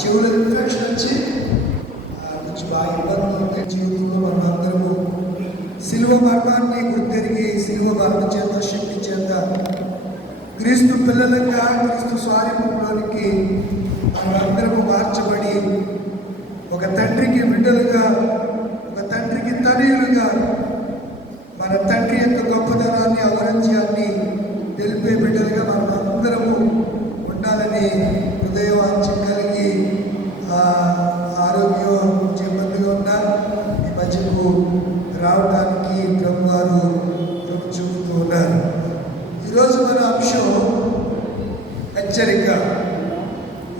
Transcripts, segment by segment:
చెవుల ఇన్ఫెక్షన్ వచ్చి కొంచెం బాగా ఇబ్బంది ఉంది. జీవితంలో మనం అందరము శిలువ మరణాన్ని గుర్తెరిగి శిలువ మరణం చేత శక్తి చేత క్రీస్తు పిల్లలంగా క్రీస్తు స్వారూప్యంలోనికి మనందరము మార్చబడి ఒక తండ్రికి బిడ్డలుగా, ఒక తండ్రికి తనయులుగా, మన తండ్రి యొక్క గొప్పతనాన్ని ఔన్నత్యాన్ని తెలిపే బిడ్డలుగా మనం అందరము ఉండాలని హృదయవాంఛ కలిగి ఆరోగ్యం ఇబ్బందిగా ఉన్నా ఈ మధ్యకు రావడానికి ప్రభువారు చూపుతూ ఉన్నారు. ఈరోజు మన అంశం హెచ్చరిక,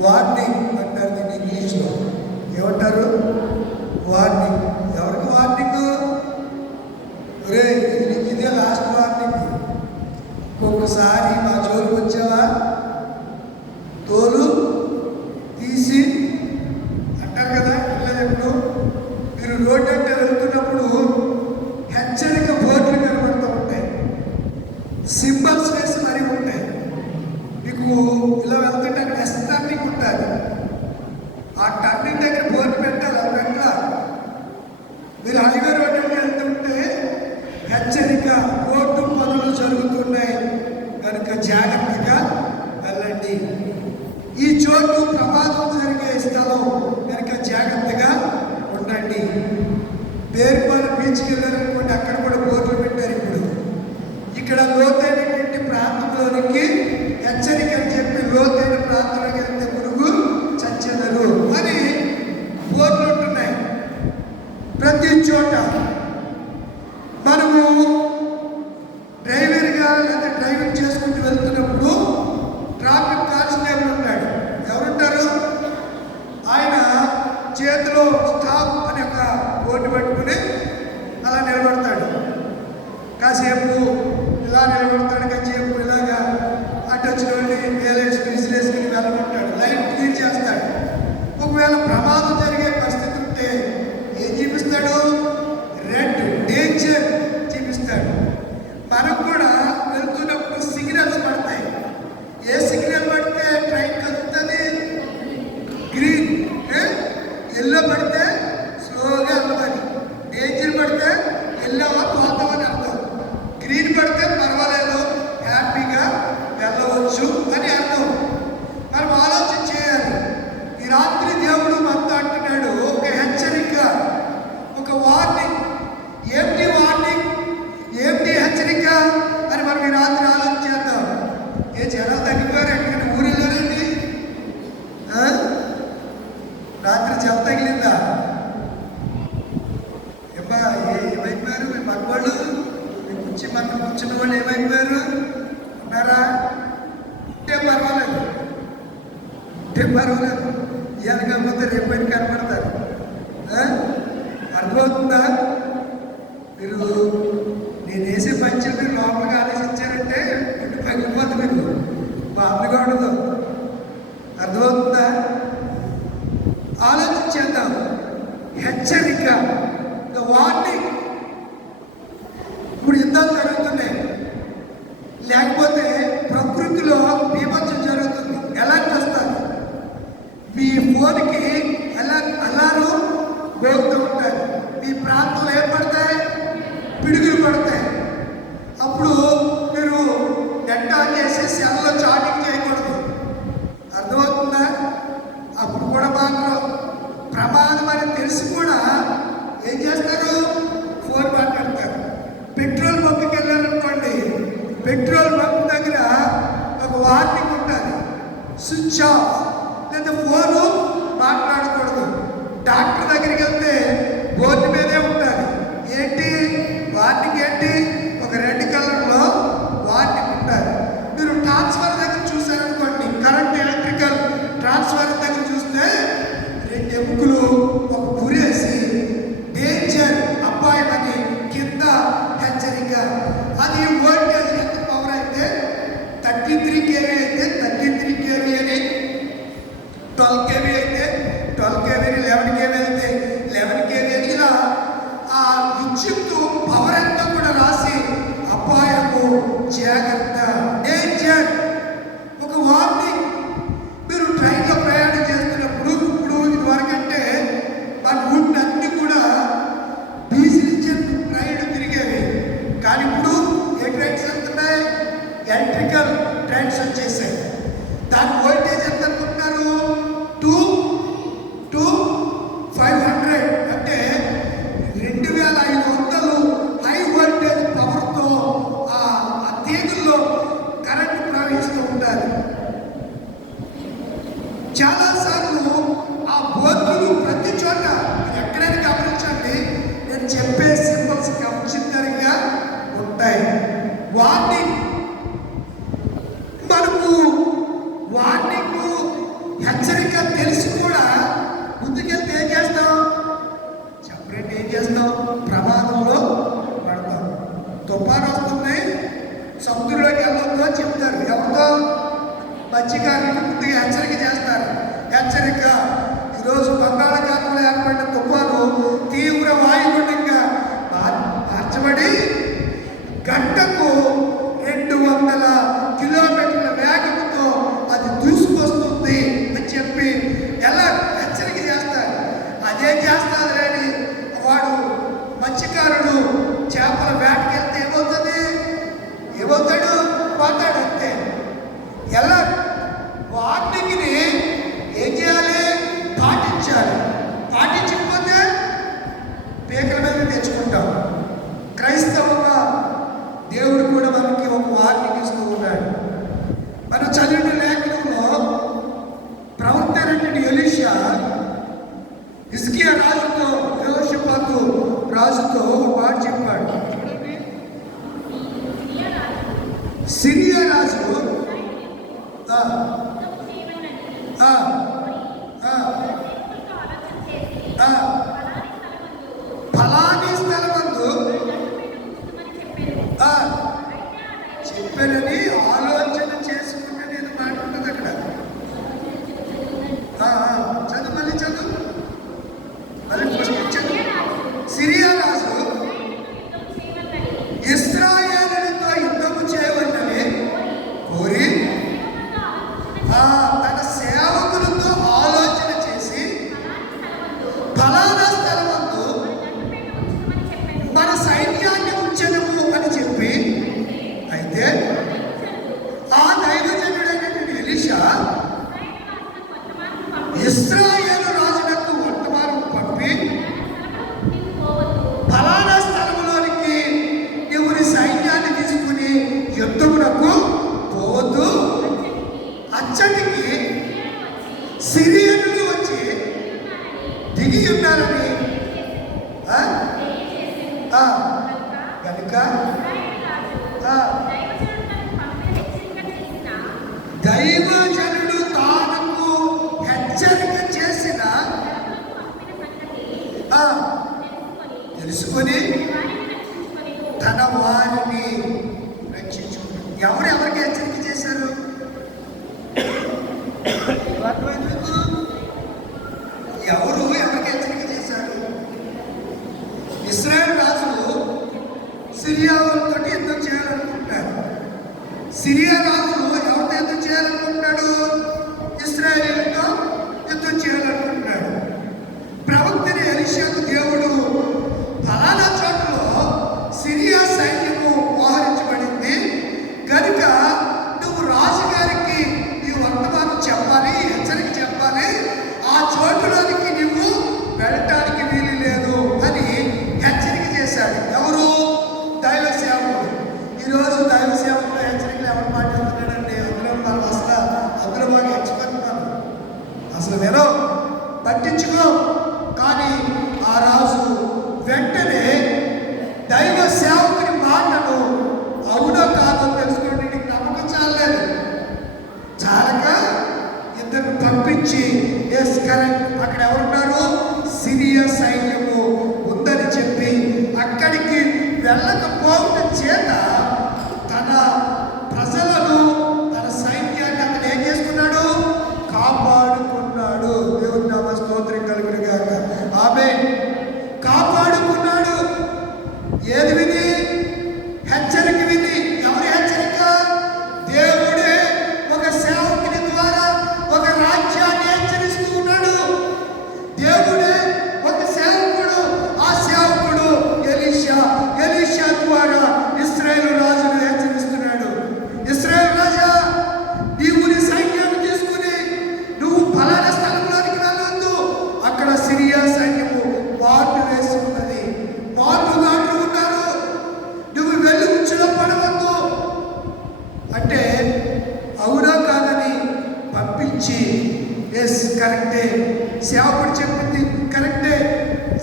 వార్నింగ్ అంటారు. దీన్ని ఇంగ్లీష్లో ఏమంటారు? వార్నింగ్. ఎవరికి వార్నింగ్? ఒరే ఇదే లాస్ట్ వార్నింగ్, ఇంకొకసారి మా జోలికి వచ్చావా తోలు తీసి అంటారు కదా పిల్లలు. మీరు రోడ్డు అంటే వెళ్తున్నప్పుడు హెచ్చరిక బోర్డులు కనబడుతూ ఉంటాయి, సింబల్స్ వేసి మరీ ఉంటాయి. మీకు ఇలా వెళ్తుంటే నెక్స్ట్ టర్నింగ్ ఉంటుంది, ఆ టర్నింగ్ దగ్గర బోర్డు పెట్టాలి. అది పెట్టాలి. మీరు హైవే రోడ్డు అంటే వెళ్తుంటే హెచ్చరిక, కోర్టు పనులు జరుగుతున్నాయి కనుక జాగ్రత్తగా వెళ్ళండి, ఈ చోటు ప్రమాదం జరిగే స్థలం కనుక జాగ్రత్తగా ఉండండి. పేరుపాల బీచ్కి వెళ్ళారనుకోండి, అక్కడ కూడా బోర్డులు పెట్టారు. ఇప్పుడు ఇక్కడ లోతైనటువంటి ప్రాంతంలోనికి హెచ్చరిక అని చెప్పి, లోతైన ప్రాంతంలోకి వెళ్తే పురుగు చచ్చెదరు అని బోర్డులు ఉంటున్నాయి ప్రతి చోట. మనము డ్రైవర్గా లేదా డ్రైవింగ్ చేసుకుంటూ వెళ్తున్నప్పుడు ట్రాఫిక్ కానిస్టేబుల్ ఉంటాడు. ఎవరుంటారు? ఆయన చేతిలో స్టాప్ అని ఒక బోర్డు పట్టుకుని అలా నిలబడతాడు. కాసేపు ఇలా నిలబడతాడు, కాసేపు ఇలాగా అటు వచ్చిన వాళ్ళని విసిరేసుకుని వెళ్ళమంటాడు. లైన్ క్లియర్ చేస్తాడు. ఒకవేళ ప్రమాదం జరిగే పరిస్థితి ఉంటే ఏం చూపిస్తాడు? రెడ్, డేంజర్ చూపిస్తాడు. మనకు కూడా వెళ్తున్నప్పుడు సిగ్నల్స్ పడతాయి. ఏ సిగ్నల్ పడితే ట్రైన్ కదులుతుంది? గ్రీన్. ఎల్లో పడితే స్లోగా వెళ్ళమని, డేంజర్ పడితే వెళ్ళావా పోతామని అర్థం. గ్రీన్ పడితే పర్వాలేదు, హ్యాపీగా వెళ్ళవచ్చు అని అర్థం. మనం ఆలోచన చేయాలి. ఈ రాత్రి దేవుడు మనతో అంటున్నాడు ఒక హెచ్చరిక, ఒక వార్నింగ్. ఏమిటి వార్నింగ్, ఏమిటి హెచ్చరిక అని మనం ఈ రాత్రి ఆలోచన చేద్దాం. ఏ జనాలు తగ్గిపోయారు, ఎక్కడికి ఊరిలోనండి? రాత్రి చెత్త తగిలిందా? ఏమైపోయారు? మీ మగవాళ్ళు, మీ కూర్చున్న వాళ్ళు ఏమైపోయారు? ఉన్నారా? ఉంటే పర్వాలేదు, ఇవాళ కాకపోతే రేపటి కనపడతారు. అర్థమవుతుందా? మీరు నేను వేసే పంచులు మీరు లోపలిగా ఆలోచించారంటే ఇటు పగిలిపోతుంది, మీకు బాధగా ఉండదు. అర్థమవుతుందా? ఆలోచించేద్దాం. హెచ్చరిక, వార్నింగ్. ఇప్పుడు యుద్ధాలు జరుగుతున్నాయి, లేకపోతే ప్రకృతిలో బీభత్సం జరుగుతుంది. ఎలాంటి వస్తారు? మీ ఫోన్కి అలారం మోగుతూ ఉంటాయి. మీ ప్రాంతంలో ఏం పడతాయి? పిడుగులు పడతాయి. అప్పుడు మీరు నెట్ ఆన్ చేసి సెల్లో చాటింగ్ చేయకూడదు. అర్థమవుతుందా? అప్పుడు కూడా మాత్రం ప్రమాదం అని తెలిసి కూడా ఏం చేస్తారు? ఫోన్ మాట్లాడతారు. పెట్రోల్ బంక్కి వెళ్ళారనుకోండి, పెట్రోల్ బంక్ దగ్గర ఒక వార్నింగ్ ఉంటుంది, స్విచ్ ఆఫ్ లేదా ఫోను మాట్లాడకూడదు. డాక్టర్ దగ్గరికి వెళ్తే బోర్డు మీదే ఉంటుంది. ఏంటి వార్నింగ్? ఏంటి? ఒక రెడ్ కలర్లో వార్నింగ్ ఉంటుంది. మీరు ట్రాన్స్ఫర్ దగ్గర చూసారనుకోండి, కరెంట్ ఎలక్ట్రికల్ ట్రాన్స్ఫర్ దగ్గర చూస్తే 2 ఎముకలు ఒక గురేసి డేంజర్, అపాయమని కింద హెచ్చరిక. అది వోల్టేజ్ ఎంత పవర్ అయితే 33 kV అయితే 33 kV అని, 12 kV అయితే 12 kV, 11 kV అయితే 11 kV అని, ఇలా ఆ విద్యుత్తు పవర్ అంతా కూడా రాసి అపాయము, జాగ్రత్త, డేంజర్, ఒక వార్నింగ్. మీరు ట్రైన్లో ప్రయాణం చేస్తున్నప్పుడు చాలాసార్లు ఆ బోర్డులు ప్రతి చోట మీరు ఎక్కడైనా గమనించండి, నేను చెప్పే సింబల్స్ ఖచ్చితంగా ఉంటాయి. వార్నింగ్, మనకు వార్నింగ్ హెచ్చరిక తెలిసి కూడా ముందుకెళ్తే ఏం చేస్తాం? చెప్పండి, ఏం చేస్తాం? ప్రమాదంలో పడతాం. తుఫాను వస్తుంది, సముద్రంలోకి వెళ్ళొద్దో చెప్తారు. ఎవరితో? మత్స్యకారులకు ముందుగా హెచ్చరిక చేస్తారు. హెచ్చరిక, ఈరోజు బంగాళాఖాతంలో ఏర్పడిన తుఫాను తీవ్ర వాయుగుండంగా మార్చబడి గంటకు 200 కిలోమీటర్ల వేగంతో అది దూసుకొస్తుంది అని చెప్పి ఎలా హెచ్చరిక చేస్తారు. అదే చేస్తారు లేని వాడు మత్స్యకారుడు చేపల వేటకెళ్తే ఏమవుతాడు? పోతాడు అంతే. ఎలా వాటిని ఏం చేయాలి? పాటించాలి. పాటించకపోతే పీకల మీద తెచ్చుకుంటాం. క్రైస్తవంగా దేవుడు కూడా మనకి ఒక వార్నింగ్ ఇస్తూ ఉన్నాడు. మనం చదివిన లేఖనంలో ప్రవక్త ఎలీషా హిజ్కియా రాజుతో, యెహోషాపాతు రాజుతో ఒక మాట చెప్పాడు. సిరియా రాజు ఫలాని స్థలమందు చెప్పారని ఆలోచన చేసుకుంటే నేను మాట ఉంటుంది అక్కడ. చదువు, మళ్ళీ చదువు, మళ్ళీ చదువు. సిరియా రాజు ఇశ్రాయేలుతో యుద్ధము చేయవలనని కోరి తన సేవకులతో ఆలోచన చేసి ఫలానా స్థలమందు మన సైన్యాన్ని ఉంచెదము అని చెప్పి, అయితే ఆ దైవజనుడైనటువంటి ఎలీషా ఇశ్రాయేలు రాజునకు వర్తమానం పంపి, ఫలానా స్థలంలోనికి నీవు నీ సైన్యాన్ని తీసుకుని యుద్ధమునకు పోవద్దు, అచ్చటికి సిరియనులు వచ్చి దిగి ఉన్నారని కనుక దైవజనుడు తానకు హెచ్చరిక చేసిన తెలుసుకొని తన వారిని రక్షించుకున్నాడు. ఎవరికి హెచ్చరిక చేశారు? ఎవరికి హెచ్చరిక చేశారు? ఇశ్రాయేలు రాజులు సిరియా వాళ్ళతో యుద్ధం చేయాలనుకుంటున్నాడు. సిరియా రాజులు ఎవరితో యుద్ధం చేయాలనుకుంటున్నాడు? ఇశ్రాయేలుతో యుద్ధం చేయాలనుకుంటున్నాడు. ప్రవక్తని ఎలీషాకు దేవుడు ఫలానా చోటలో సిరియా సైన్యము మోహరించబడింది కనుక నువ్వు రాజుగారికి నీ వర్తమానం చెప్పాలి, హెచ్చరిక చెప్పాలి, ఆ చోటులోనికి నువ్వు వెళ్ళటానికి వీలు లేదు అని హెచ్చరిక చేశాడు. ఎవరు? దైవ సేవకుడు. ఈరోజు దైవ సేవకుడు హెచ్చరికలు ఎవరు పాటిస్తున్నాడండి? అందులో బాగా హెచ్చరిస్తున్నాను. అసలు నేను పట్టించుకో. కానీ ఆ రాజు వెంటనే దైవ సేవకుని మాటను అవునో కాదో తెలుసుకోండి, నీకు నమ్మకం చాలేదు, చాలక ఇద్దరు పంపించి ఎస్ కరెక్ట్, అక్కడ ఎవరున్నారు? సిరియా సైన్యము ఉందని చెప్పి అక్కడికి వెళ్ళకపోవడం చేత తన ప్రజలను, తన సైన్యాన్ని అతను ఏం చేసుకున్నాడు? కాపాడుకున్నాడు. దేవుని నామ స్తోత్రం కలుగును గాక. ఆమేన్. కాపాడుకున్నాడు. ఏది విని? హెచ్చరిక విని. ఎవరి హెచ్చరిక? దేవుడే ఒక సేవకుని ద్వారా ఒక రాజ్యాన్ని హెచ్చరిస్తూ ఉన్నాడు. దేవుడే ఒక సేవకుడు, ఆ సేవకుడు ఎలీషా ద్వారా ఇశ్రాయేలు రాజును హెచ్చరిస్తున్నాడు. ఇశ్రాయేలు రాజా, నీవు నీ సైన్యాన్ని తీసుకుని నువ్వు ఫలానా స్థలంలోనికి వెళ్ళొద్దు, అక్కడ సిరియా సైన్యము వార్డు వేసి ఉన్నది, వార్డుగాళ్ళు ఉన్నారు, ఎస్ కరెక్టే, సేవకుడు చెప్పింది కరెక్టే,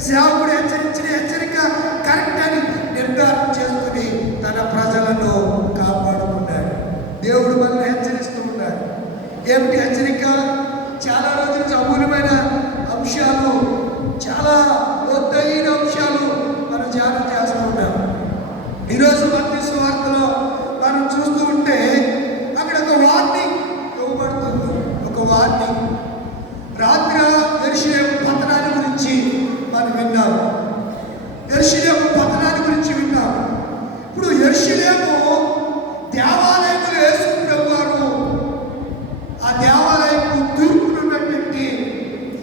సేవకుడు హెచ్చరించిన హెచ్చరిక కరెక్ట్ అని నిర్ధారణ చేసుకుని తన ప్రజలను కాపాడుకున్నాడు. దేవుడు మనల్ని హెచ్చరిస్తూ ఉన్నాడు. ఏమిటి హెచ్చరిక? చాలా రోజుల నుంచి అమూల్యమైన అంశాలు, చాలా లోతైన అంశాలు మనం ధ్యానం చేస్తూ ఉంటాం. ఈరోజు మత్తయి సువార్తలో మనం చూస్తూ ఉంటే అక్కడ ఒక వార్నింగ్ ఇవ్వబడుతుంది. ఒక వార్నింగ్. రాత్రి యెరూషలేము పతనాన్ని గురించి మనం విన్నాం. యెరూషలేము పతనాన్ని గురించి విన్నాం. ఇప్పుడు యెరూషలేము దేవాలయంలో యేసు ప్రభువారు ఆ దేవాలయం తూర్పునున్నటువంటి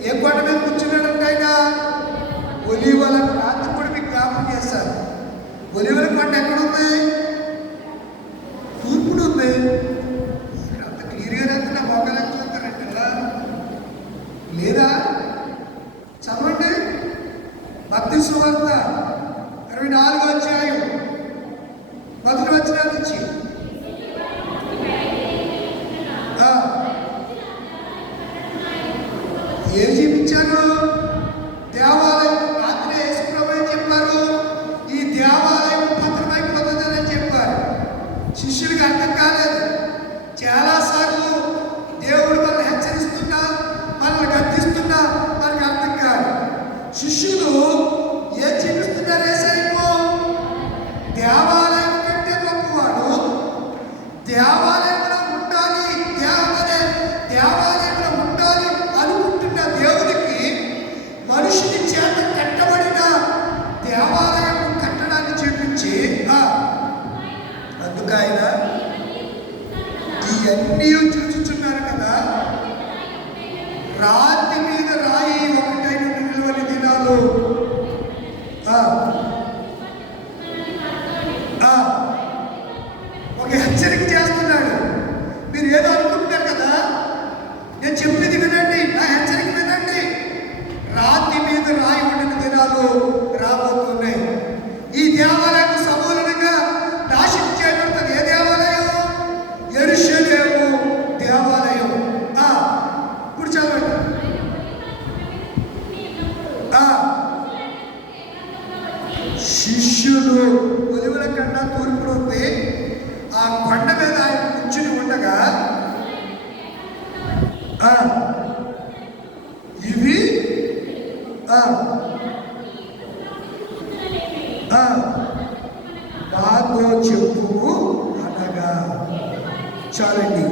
ఏ కొండ మీద కూర్చున్నాడంటే ఆయన ఒలీవల. రాత్రి కూడా మీకు జ్ఞాపకం చేశారు. ఒలీవల కొండ ఎక్కడ ఉంది? తూర్పుడు ఉంది. అంత క్లియర్గా అయితే నా మొక్కలు చూస్తారండి ఇలా లేదా? చదవండి మత్తయి సువార్త 24వ అధ్యాయం 1వ వచనం నుంచి. ఏం చూపించారు? దేవాలయం. రాత్రి యేసు ప్రభువే చెప్పారు, ఈ దేవాలయం పతనమైపోతుందని చెప్పారు. శిష్యుడికి అర్థం కాలేదు. చాలాసార్లు దేవుడు మనల్ని హెచ్చరిస్తున్నా, మనల్ని గద్దిస్తున్నా మనకి అర్థం కాదు. శిష్యులు ఏం చూపిస్తున్నారు? యేసయ్యకు దేవాలయం కంటే గొప్పవాడు, దేవాలయంలో ఉండాలి, దేవాలయంలో ఉండాలి అనుకుంటున్న దేవుడికి మనుషుని చేత కట్టబడిన దేవాలయం కట్టడాన్ని చూపించి అందుకైన ఇవన్నీ చూచుచున్నారు కదా, రాతి మీద రాయి ఒకటైన నిలువని దినాలు ఒక హెచ్చరిక చేస్తున్నాడు. మీరు ఏదో అనుకుంటున్నారు కదా, నేను చెప్పింది వినండి, నా హెచ్చరిక వినండి. రాతి మీద రాయి ఉండిన దినాలు రాబోతున్నాయి. ఈ దేవాలయం సమూలంగా నాశనం చేయబడుతుంది. ఏ దేవాలయం? యెరూషలేము దేవాలయం. ఇప్పుడు చదవండి. శిష్యులు ఒలివల కన్నా తూర్పులో ఉంది. ఆ కొండ మీద ఆయన కూర్చుని ఉండగా ఇవి నాతో చెప్పుము అనగా. చాలండి,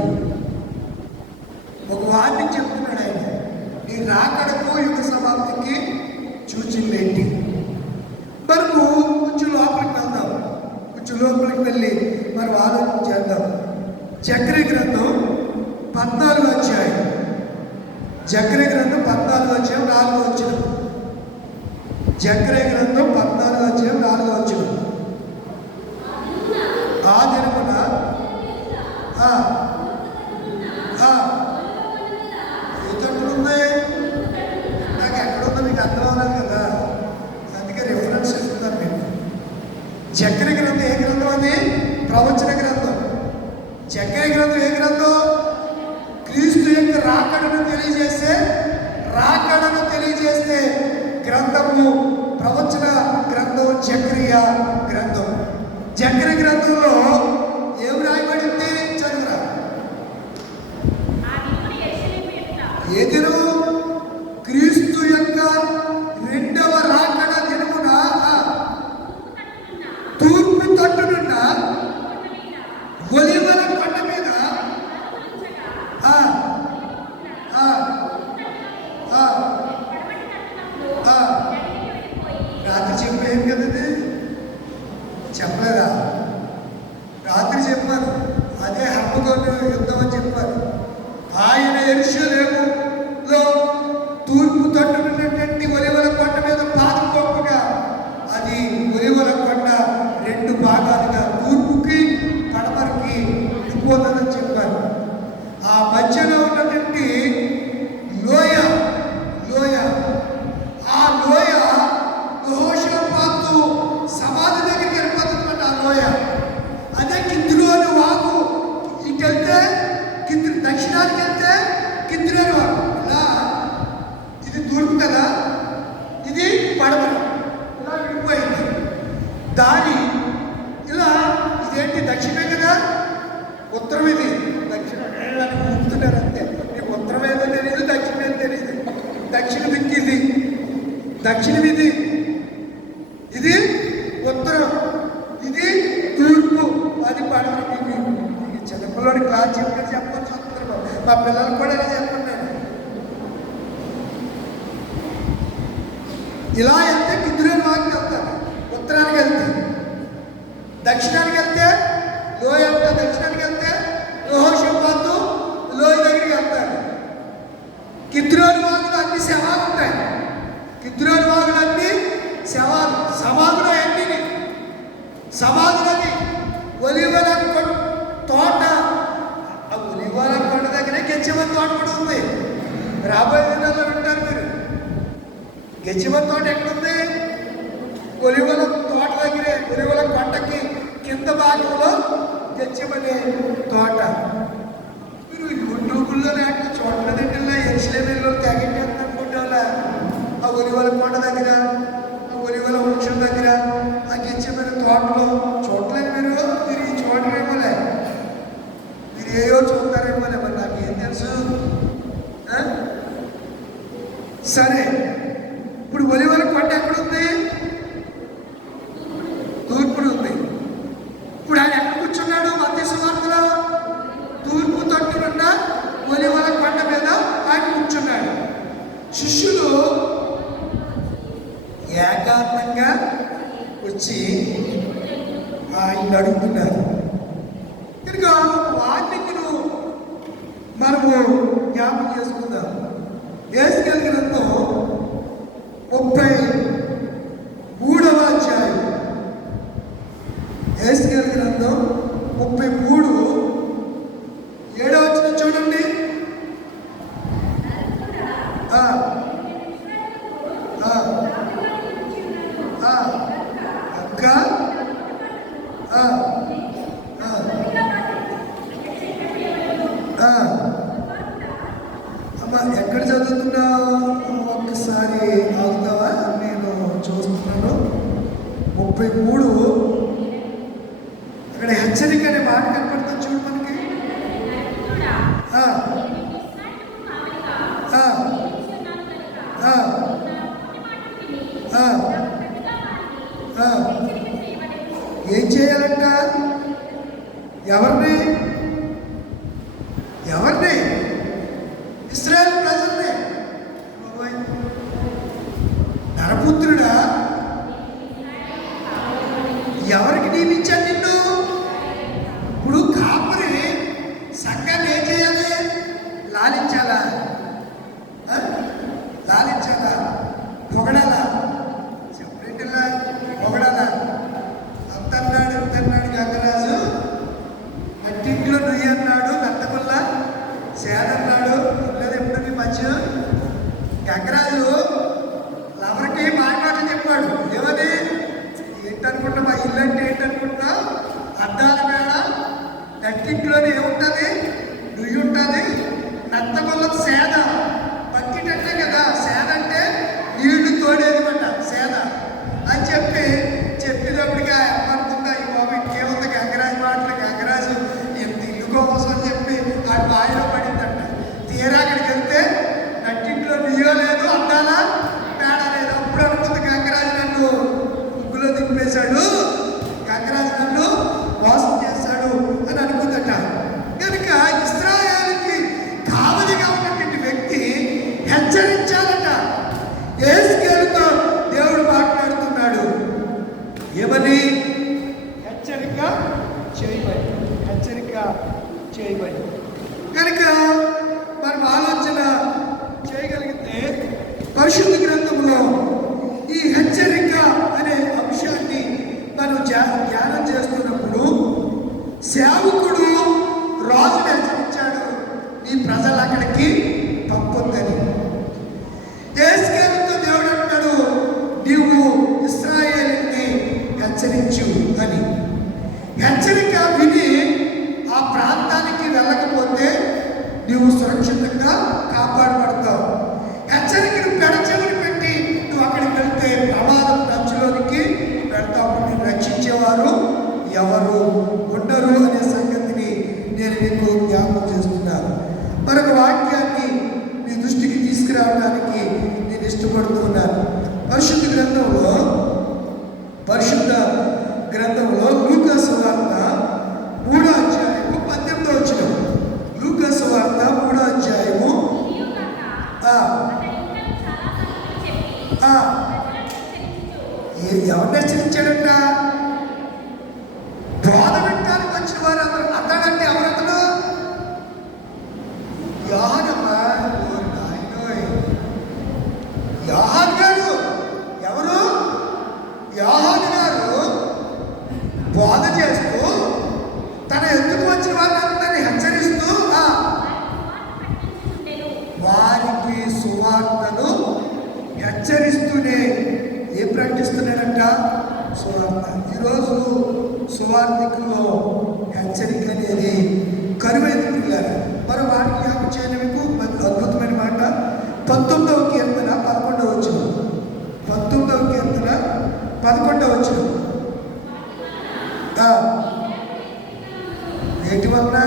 ఒక వార్నింగ్ చెప్తున్నాడు ఆయన. నీ రాకడకు యుగ సమాప్తికి సూచనలేంటి? మనము కొంచెం లోపలికి వెళ్దాం. కొంచెం లోపలికి వెళ్ళి మనం ఆలోచన చేద్దాం. జకర్యా గ్రంథం 14వ అధ్యాయం. జకర్యా గ్రంథం 14వ అధ్యాయం 4వ వచనం. జకర్యా గ్రంథం 14వ అధ్యాయం 4వ వచనం. ఆ దినమున ఎక్కడుంది? నాకు ఎక్కడుందో మీకు అర్థం అవ్వలేదు కదా, అందుకే రిఫరెన్స్ ఇస్తున్నాను మీకు. జకర్యా గ్రంథం ఏ గ్రంథం? అది ప్రవచన గ్రంథం. జకర్యా గ్రంథం ఏ గ్రంథం? క్రీస్తు యొక్క రాకడను తెలియజేసే గ్రంథము ప్రవచన గ్రంథం జకర్యా గ్రంథం. జకర్యా గ్రంథంలో ఏం రాయబడింది? చదువురా. ఎదురు క్రీస్తు యొక్క రెండవ రాకడ దినమున తూర్పు తట్టునున్న ఒలీవల కొండ మీద రాత్రి చెప్పేది కదండి, చెప్పలేదా? రాత్రి చెప్పారు, అదే హర్మగోను యుద్ధం అని చెప్పారు. ఆయన యెరూషలేములో తూర్పు తట్టునున్నటువంటి ఒలీవల కొండ మీద పాదం గొప్పగా, అది ఒలీవల కొండ రెండు భాగాలుగా తూర్పుకి కడమరకి విడిపోతుందని చెప్పారు. ఆ మధ్యలో ఉన్నటువంటి లోయ, ఆ లోయ యెహోషాపాతు సమాధి దగ్గరికి వెళ్ళిపోతుందన్నమాట. ఆ లోయ అదే కిద్రోను వాగు. ఇటు వెళ్తే దక్షిణానికి వెళ్తే కిద్రోను వాగు, దక్షిణం ఇది, ఇది ఉత్తరం, ఇది తూర్పు, అది పడమటి. చిన్నపిల్లడి క్లాస్ చెప్పొచ్చు వస్తున్నారు. మా పిల్లలు కూడా ఇలా చెప్పండి. ఇలా వెళ్తే కిద్రోని వాకి వెళ్తారు, ఉత్తరానికి వెళ్తే. దక్షిణానికి వెళ్తే లోయ అంట, దక్షిణానికి వెళ్తే లోహోషపాతు లోయ దగ్గరికి వెళ్తారు. కిద్రోని వాగులు అన్ని శవాలు ఉంటాయి. కిద్రోని వాగులు అన్ని శవాలు, సమాధులు అన్ని సమాధులని. ఒలివల తోట, ఆ ఒలివల కొండ దగ్గరే గెచ్చమని తోట కూడా ఉంది. రాబోయే దినాల్లో వింటారు మీరు. గెచ్చమని తోట ఎక్కడుంది? ఒలివల తోట దగ్గరే, ఒలివల కొండకి కింద భాగంలో గెచ్చమనే తోట. మీరు యూట్యూబ్లో లేక చూడలేదంటే ఎరుసలేములో తెగట్టేస్తుంది అనుకుంటా. ఆ ఒలివల కొండ దగ్గర, ఆ ఒలివల వృక్షం దగ్గర, ఆ గెచ్చమనే తోటలో చూడలేదు మీరు. మీరు ఈ చూడరేమోలే, మీరు ఏయో చూస్తారేమోలే, మరి నాకు ఏం తెలుసు. సరే, ఇప్పుడు ఒలివల కొండ ఎక్కడుంది? తూర్పుడు ఉంది. ఇప్పుడు ఆయన ఎక్కడ కూర్చున్నాడు? మత్తయి సువార్తలో తూర్పు తట్టునున్న ఒలివల కొండ మీద ఆయన కూర్చున్నాడు. శిష్యులు ఏకాంతంగా వచ్చి ఆయన అడుగుతున్నారు. కనుక వాటిని మనము జ్ఞాపకం చేసుకుందాం. యేసుకేలు గ్రంథం 33వ అధ్యాయం. యేసుకేలు గ్రంథం 33 7వ వచనం చూడండి. అమ్మా ఎక్కడ చదువుతున్నావు? ఒక్కసారి ఆగుతావా? నేను చూస్తున్నాను. 33 అక్కడ హెచ్చరిక అనే మాట కనపడుతుంది చూడు మనకి. ఏం చేయాలంట? ఎవరిని? ఇశ్రాయేలు ప్రజల్ని. నరపుత్రుడా, ఎవరికి నియమించాను నిన్ను? ఇప్పుడు కాపరి సంఘాన్ని ఏం చేయాలి? లాలించాలా? లాలించాలా? పొగడాలా? చెప్పేంటిలా పొగడాలా? అంతన్నాడు ఇంతన్నాడు గంగరాజు, మట్టింట్లో నుయ్యి అన్నాడు, నత్తకొల్ల సేదన్నాడు. లేదు ఎప్పుడు నీ మధ్య గంగరాజు ఎవరికి మాట్లాడి చెప్పాడు. ఏమని? ఏంటనుకుంటా, మా ఇల్లు అంటే ఏంటనుకుంటా? అద్దాల మేడ, నట్టింట్లోనే ఏముంటుంది? నుయ్యి ఉంటుంది. నత్తకొల్ల సేద, బకెట్ అంటే కదా సేద, అంటే నీళ్లు తోడేది మాట సేద అని చెప్పేటప్పటికి ఏమనుకుందా, ఈ బాబు ఇంకేముంది గంగరాజు మాటలు, గంగరాజు ఎంత ఇల్లు కోసం అని చెప్పి ఆ బావిలో పడిందంట. తీరా అక్కడికి వెళ్తే నట్టింట్లో నీయో లేదు, అద్దాలా పేడ లేదు. అప్పుడు అనుకుంది గంగరాజు నన్ను ముగ్గులో దింపేశాడు, గంగరాజు నన్ను మోసం చేశాడు అని అనుకుందట. కనుక ఇశ్రాయేలుకి కావలిగా ఉన్నటువంటి వ్యక్తి హెచ్చరించాలట. యేసుకేలుతో దేవుడు మాట్లాడుతున్నాడు. ఏమని? హెచ్చరిక చేయబడి, హెచ్చరిక చేయబడి. కనుక మనం ఆలోచన చేయగలిగితే పరిశుద్ధ గ్రంథంలో ఈ హెచ్చరిక అనే అంశాన్ని మనం ధ్యానం చేస్తున్నప్పుడు సేవకుడు రాజును హెచ్చరించాడు, నీ ప్రజలు అక్కడికి పంపొద్దని. యేసుకేలుతో దేవుడు అంటాడు, నీవు ఇశ్రాయేలుని హెచ్చరించు అని. హెచ్చరిక విని ఆ ప్రాంతానికి వెళ్ళకపోతే నువ్వు సురక్షితంగా కాపాడబడతావు. హెచ్చరికను పెడచెవిని పెట్టి నువ్వు అక్కడికి వెళ్తే ప్రమాదం ఖర్చులోనికి పెడతావు. నేను రక్షించేవారు ఎవరు ఉండరు అనే సంగతిని నేను మీకు జ్ఞాపకం చేస్తున్నాను. మరొక వాక్యాన్ని మీ దృష్టికి తీసుకురావడానికి నేను ఇష్టపడుతున్నాను. పరిశుద్ధ గ్రంథంలో లూకా సువార్త 3వ అధ్యాయము 18వ వచనం. లూకా సువార్త 3వ అధ్యాయము ఎవరిని హెచ్చరించాడంట? బోధ వినడానికి వచ్చిన వారు అతడంటే ఎవరతను? యోహానమ్మా. యోహాను గారు. ఎవరు? యోహాను గారు బోధ చేస్తూ తన ఎందుకు వచ్చిన వారిని హెచ్చరిస్తూ వారికి సువార్తను హెచ్చరిస్తూనే ఏం ప్రకటిస్తున్నాడంట? సువార్త. ఈరోజు సువార్థికుల్లో హెచ్చరిక అనేది కరువైంది పిల్లలు. మరో మాట జ్ఞాపకం చేయడం మీకు అద్భుతమైన మాట. 19వ కీర్తన 11వ వచనం. 19వ కీర్తన 11వ వచనం. ఏంటి వలన?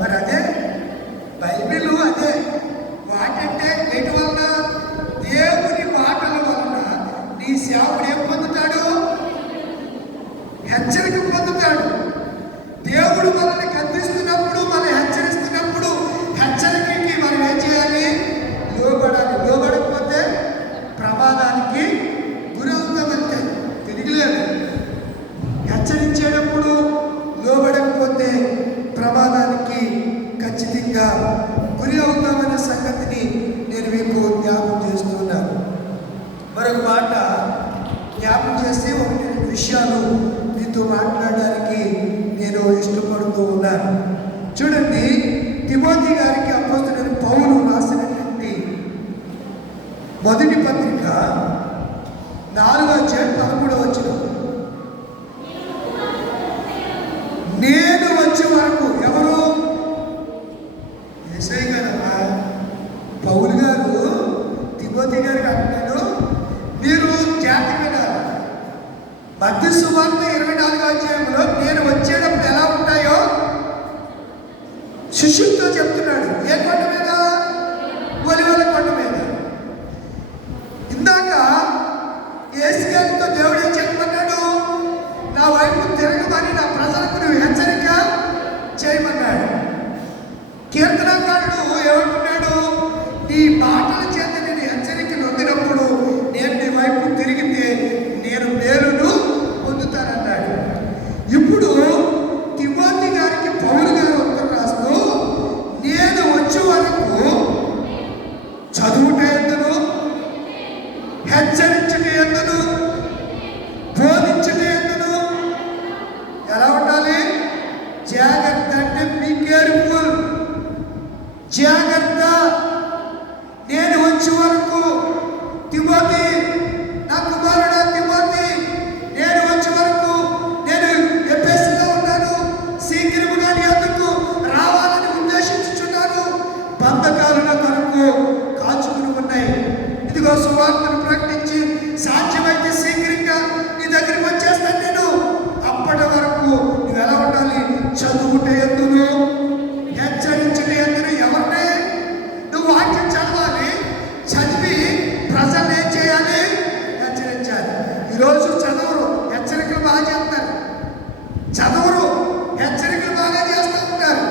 మరి అదే బైబిల్, అదే వాటంటే ఏంటి వలన? దేవుని మాటల వలన నీ సేవకుడు ఏం పొందుతాడు? హెచ్చరిక పొందుతాడు. దేవుడు మనల్ని గద్దిస్తున్నప్పుడు, మనం హెచ్చరిస్తున్నప్పుడు హెచ్చరికకి మనం ఏం చేయాలి? లోబడాలి. లోబడకపోతే ప్రమాదానికి గురవుతామంటే తిరిగిలేదు. హెచ్చరించేటప్పుడు లోబడకపోతే ప్రమాదానికి ఖచ్చితంగా గురి అవుతామనే సంగతిని నేను మీకు జ్ఞాపకం చేస్తున్నాను. మరొక మాట జ్ఞాపకం చేసి 1-2 విషయాలు మీతో మాట్లాడడానికి నేను ఇష్టపడుతూ ఉన్నాను. చూడండి, తిమోతి గారికి అపోస్తలుడైన పౌలు రాసినటువంటి మొదటి పత్రిక 4వ అధ్యాయం 13వ వచనం. నేను వచ్చే వరకు. ఎవరు? యేసయ్య గారమ్మా. పౌలు గారు తిమోతి గారికి అంటున్నాడు, మీరు జాగ్రత్త వినాలి. మత్తయి సువార్త 24వ అధ్యాయంలో నేను వచ్చేటప్పుడు ఎలా ఉంటాయో శిష్యులతో చెప్తున్నాడు. ఏ కొండ మీద? ఒలివల కొండ మీద. ఇందాక యేసుగారితో దేవుడు ఏం చెప్పమన్నాడు? నా వైపు తిరగమని నా ప్రజలకు నువ్వు హెచ్చరిక చేయమన్నాడు. కీర్తనకారుడు ఏమంటున్నాడు? నీ మాటల చేత నేను హెచ్చరిక నొందినప్పుడు నేను నీ వైపు తిరిగితే నేను మేలును పొందుతానన్నాడు. ఇప్పుడు తిమోతి గారికి పౌలు గారు ఉత్తరం రాస్తూ, నేను వచ్చే వరకు చదువుట ఎందును, హెచ్చరించుట ఎందును, బోధించుట ఎందును ఎలా ఉండాలి? జాగ్రత్త. అంటే బీ కేర్ఫుల్. జాగ్రత్త. నేను వచ్చే వరకు తిమోతి, నా కుమారుడా తిమోతి, నేను వచ్చే వరకు నేను ఎఫెసులో ఉన్నాను. శీఘ్రముగా నీ వద్దకు రావాలని ఉద్దేశించుచున్నాను. బంధకాలు నా కొరకు కాచుకుని ఉన్నాయి. ఇదిగో సువార్తను ప్రకటించి సాధ్యమైతే శీఘ్రంగా నీ దగ్గరికి వచ్చేస్తాను నేను. అప్పటి వరకు నువ్వు ఎలా ఉండాలి? చదువుట ఎందును, హెచ్చరించుట ఎందును. ఎవరిని? నువ్వు వాక్యం చదవాలి. చదివి ప్రజలు ఏం చేయాలి? హెచ్చరించాలి. ఈరోజు చదవరు, హెచ్చరికలు బాగా చేస్తారు. చదవరు, హెచ్చరికలు బాగా చేస్తూ ఉంటారు.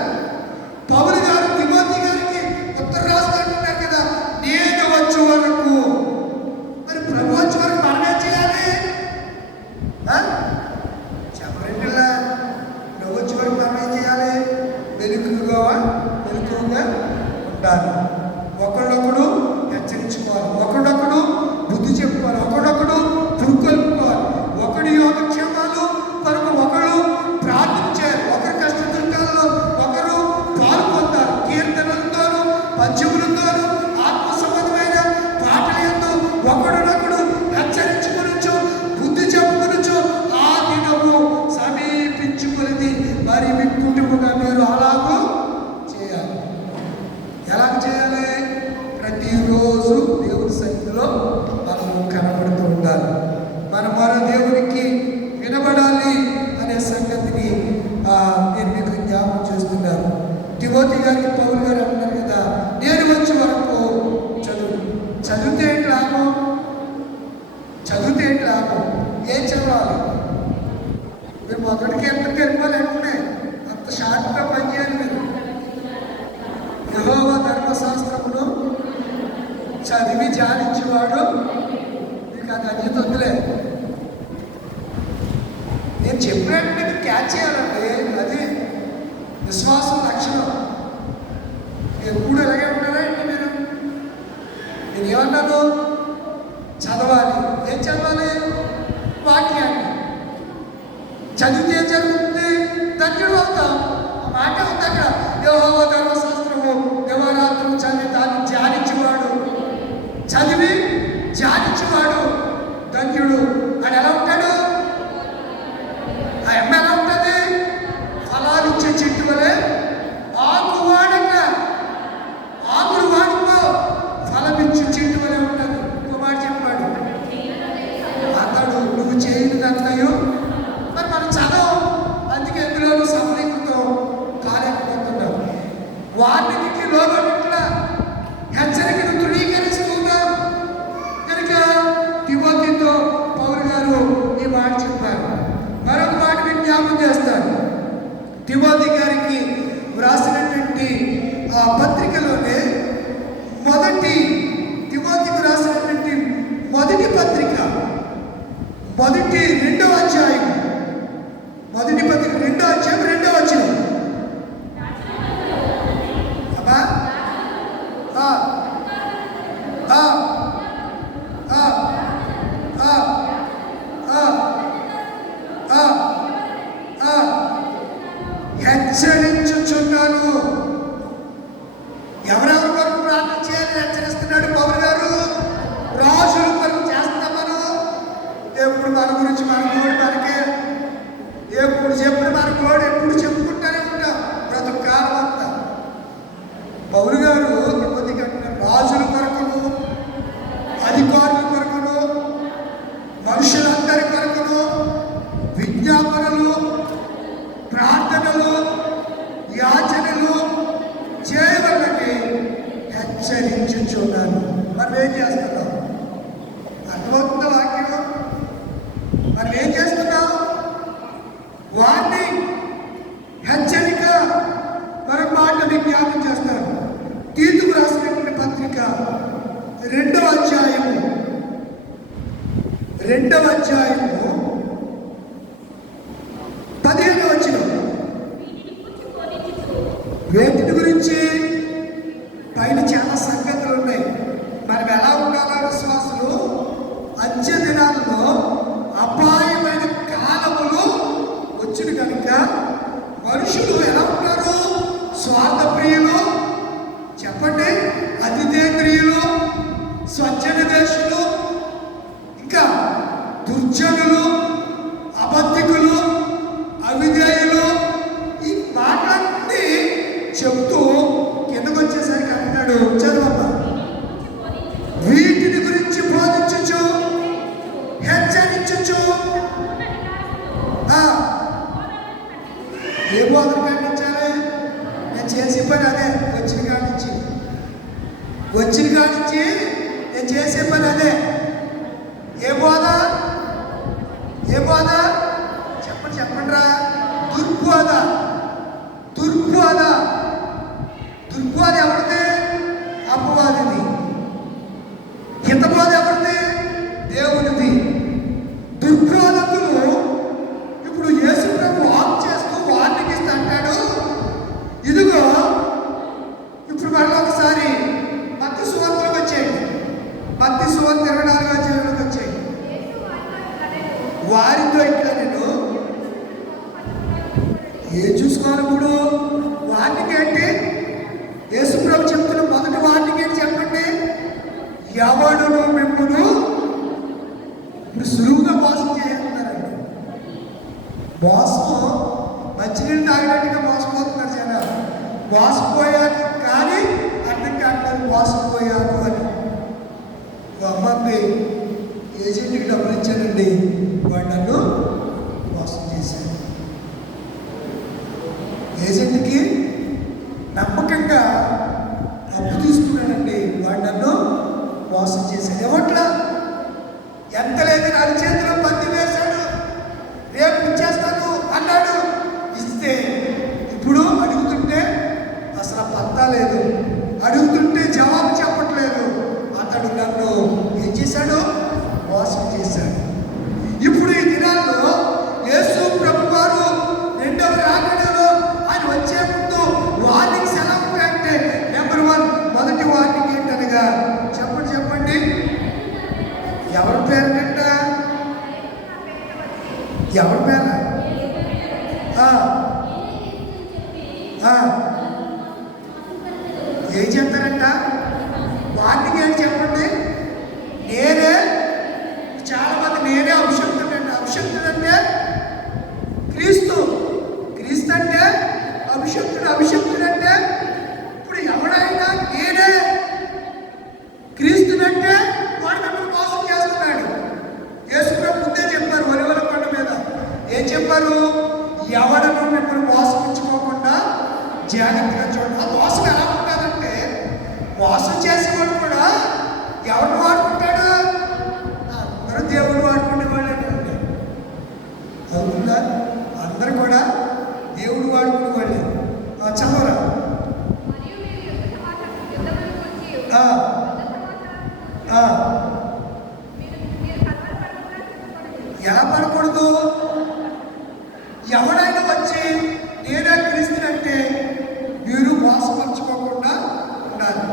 పౌలు గారు తిమోతి గారికి ఉత్తరం రాస్తున్నారు కదా, నేను వచ్చే వరకు. మరి ప్రభు వచ్చే వరకు మనం ఏం చేయాలి? చెప్పండిలా. నువ్వు వచ్చే వరకు మనం ఏం చేయాలి? మెలకుగా ఉండాలి. ఒకళ్ళొకడు హెచ్చరించుకోవాలి, ఒకడొకడు బుద్ధి చెప్పుకోవాలి, ఒకడొకడు పురుకొల్పుకోవాలి. ఒకడి యోగక్షేమాలు కొరకు ఒకరు ప్రార్థన చేయాలి. ఒకరి కష్టదుర్గాల్లో ఒకరు పాలు పొందాలి. కీర్తనలతోనూ పద్యములతోనూ ఆత్మ సంబంధమైన పాటల యందు ఒకడొకడు హెచ్చరించుకొనుచు బుద్ధి చెప్పుకొనుచు ఆ దినము సమీపించుకొనిది. మరి మీ కుటుంబంగా మీరు అలాగూ చేయాలి. ఎలాగ చేయాలి? ప్రతిరోజు దేవుని సన్నిధిలో మనం కనబడుతూ ఉండాలి. మన మరో దేవునికి వినబడాలి అనే సంగతిని నేను మీకు జ్ఞాపకం చేస్తున్నాను. తిమోతి గారికి పౌలు గారు అంటున్నారు కదా, నేను వచ్చే వరకు చదువు. చదివితే చదివి ధ్యానించేవాడు. మీకు అది అన్యత వద్దులే, నేను చెప్పినట్టు మీకు క్యాచ్ చేయాలండి. అది విశ్వాసం లక్షణం. ఎప్పుడు ఎలాగే ఉంటారా ఏంటి మీరు? నేను ఏమన్నాను? చదవాలి. ఏం చదవాలి? వాక్యాన్ని. చదివితే ఏం జరుగుతుంది? ధన్యుడు అవుతాం. ఆ మాట ఉంది అక్కడ, యెహోవా ధర్మశాస్త్రము దివారాత్రులు చదివి దాన్ని ధ్యానించేవాడు, చదివి ధ్యానించేవాడు ధన్యుడు. అని ఎలా ఉంటాడు? ఆ అమ్మ ఎలా ఉంటుంది? ఫలాలిచ్చే చెట్టు వలె ఆకువాడంగా, ఆకులు వాడుకో ఫలమిచ్చు చెట్టు వలె ఉంటుంది. ఇంకో మాట చెప్పాడు, అతడు నువ్వు చేయనిదన్నయ్యో. మరి మనం చదవం, అందుకే ఎందులోనూ సఫలీకృతం కాలేకపోతున్నాం. వాటికి లోబడిట్ల హెచ్చరికను దృఢీకరిస్తున్నాం కనుక తిమోతితో పౌలు గారు ఈ మాట చెప్పారు. మరొక మాట మీకు జ్ఞాపకం చేస్తాను. తిమోతి గారికి వ్రాసినటువంటి ఆ పత్రికలోనే తిమోతికి రాసినటువంటి మొదటి పత్రిక, రెండవ అధ్యాయం, మొదటి పత్రిక 2వ అధ్యాయం 2వ వచనం. అబ్బా హెచ్చరించుచున్నాను. ఎవరెవరి కొరకు ప్రార్థన చేయాలని హెచ్చరిస్తున్నాడు పౌలు గారు? రాజుల కొరకు చేస్తున్నాం మనం. ఎప్పుడు మన గురించి మన గోడు మనకే, ఎప్పుడు చెప్పిన మన గోడు ఎప్పుడు చెప్పుకుంటూనే ఉంటాం బ్రతుకు కాలం అంతా. పౌలు గారు తిమోతికి అంటున్నారు, రాజుల కొరకును, అధికారుల కొరకును, మనుషులందరి కొరకును విజ్ఞాపనలు, ప్రార్థనలు, యాచనలు చేయవలని హెచ్చరించుచున్నాను. మనం ఏం చేస్తున్నాం? అర్థమవుతుందా వాక్యం? మనం ఏం చేస్తున్నాం? వారిని హెచ్చరిక. మరొక మాట విజ్ఞాపం చేస్తాను. తీతుకు రాసినటువంటి పత్రిక 2వ అధ్యాయము 15వ వచనం. వేటిని గురించి? పైన చాలా సంగతులు ఉన్నాయి. మనం ఎలా ఉండాలో విశ్వాసులు అంత్య దినాలలో అపాయమైన కాలములు వచ్చిన కనుక మనుషులు ఎలా ఉంటారు? స్వార్థ ప్రియులు, చెప్పండి, అతిథేంద్రియులు, స్వచ్ఛనిదేశులు, ఇంకా దుర్జనులు, అబద్ధికులు, అవిధేయులు, ఈ మాటలన్నీ చెప్తూ కిందకు వచ్చేసరికి అంటున్నాడు, చదవమ్మా, వీటిని గురించి బోధించచ్చు, హెచ్చరించచ్చు. ఏ బోధన ఖండించాలి? నేను చేసే పని అదే. వచ్చిన కానించి నేను చేసే పని అదే. ఏ బోధ? చెప్పండి రా. దుర్బోధ ఎవరిది? అపవాదిది. హితబోధ ఎవరిది? దేవునిది. దుర్బోధకులు ఇప్పుడు యేసు ప్రభు ఆఫ్ చేస్తూ వార్నింగ్ ఇస్తా అంటాడు, ఇదిగో ఇప్పుడు మళ్ళీ ఒకసారి మత్తయి సువార్తలోకి వచ్చేయండి. మత్తయి సువార్త 24వ అధ్యాయంలోకి వచ్చేయండి. వారితో ఇట్లా నేను ఏం చూసుకోవాలి? ఇప్పుడు వార్నింగ్ ఏంటి? యేసు ప్రభు చెప్తున్న మొదటి వార్నింగ్ ఏంటి చెప్పండి? ఎవడును మిమ్మును ఇప్పుడు సులువుగా మోసం చేస్తున్నారండి. మోసం మంచినీళ్ళు తాగినట్టుగా మోసపోతున్నారు జనాలు. మోసపోయాను కానీ అర్థం కావట్లేదు మోసపోయాను అని. అమ్మకి ఏజెంట్కి డబ్బులు ఇచ్చానండి, వాడు నన్ను మోసం చేశాను. ఏజెంట్కి నమ్మకంగా అప్పు తీసుకున్నానండి, వాడు నన్ను మోసం చేశాడు. ఎవట్లా ఎంత లేదు, నాలుగు చేతిలో బంది వేశాడు, రేపు ఇచ్చేస్తాను అన్నాడు. ఇస్తే ఇప్పుడు అడుగుతుంటే అసలు పత్తా లేదు, అడుగుతుంటే జవాబు చెప్పట్లేదు. అతడు ఎవరిని వాడుకుంటాడు? అందరూ దేవుడు వాడుకునే వాళ్ళేనండి. అవుతుందా? అందరూ కూడా దేవుడు వాడుకునే వాళ్ళే. చదవరా. ఎలా పడకూడదు? ఎవడైనా వచ్చి నేనే క్రీస్తునంటే మీరు మోసపరచుకోకుండా ఉండాలి.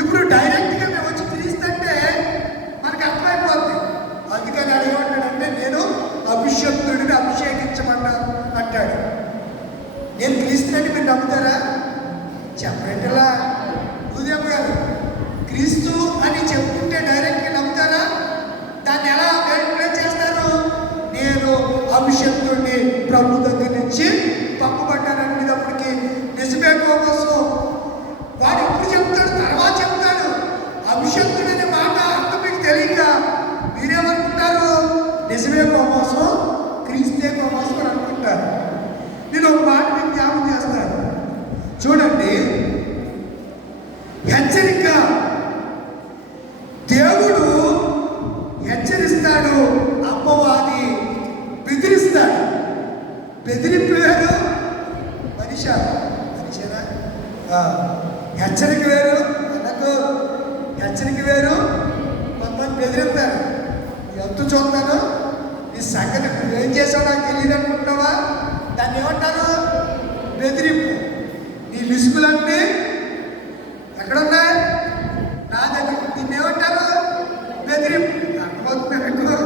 ఇప్పుడు డైరెక్ట్గా మేము వచ్చి క్రీస్తుంటే మనకు అర్థమైపోద్ది. అందుకని అడిగేమంటాడంటే నేను అభిషక్తుడిని అభిషేకించమన్నా అంటాడు. నేను క్రీస్తునంటే మీరు నమ్ముతారా? చెప్పేటలా ఉదయం గారు క్రీస్తు అని చెప్పుకుంటే డైరెక్ట్గా నమ్ముతారా? దాన్ని ఎలా ఎక్స్ప్లెయిన్ చేస్తారు? నేను అభిషక్తుడిని ప్రభు దగ్గర నుంచి పంపబడ్డాననేటప్పటికి నిజమే కోపసు వాడు ఎప్పుడు చెప్తాడు? తర్వాత చెప్తాడు. అభిషక్తుడు అనే మాట అర్థం మీకు తెలియక మీరేమనుకుంటారు? నిజమే కోపసు, క్రీస్తే కోపసు అని అనుకుంటారు. నేను ఒక మాట మీకు జ్ఞాపకం చేస్తాను. చూడండి, హెచ్చరిక. దేవుడు హెచ్చరిస్తాడు, అపవాది బెదిరిస్తాడు. బెదిరింపు వేరు, మనిషేనా? హెచ్చరిక వేరు. మనకు హెచ్చరిక వేరు. కొంతమంది బెదిరిస్తారు. ఎంత చూస్తాను ఈ సంగతి ఏం చేసావు నాకు తెలియదు అనుకుంటున్నావా? దాన్ని ఏమంటారు? బెదిరింపు. నీ లిస్కులన్నీ ఎక్కడున్నాయి? నా దగ్గర. దీన్ని ఏమంటారు? బెదిరింపు. అర్థమవుతున్నా?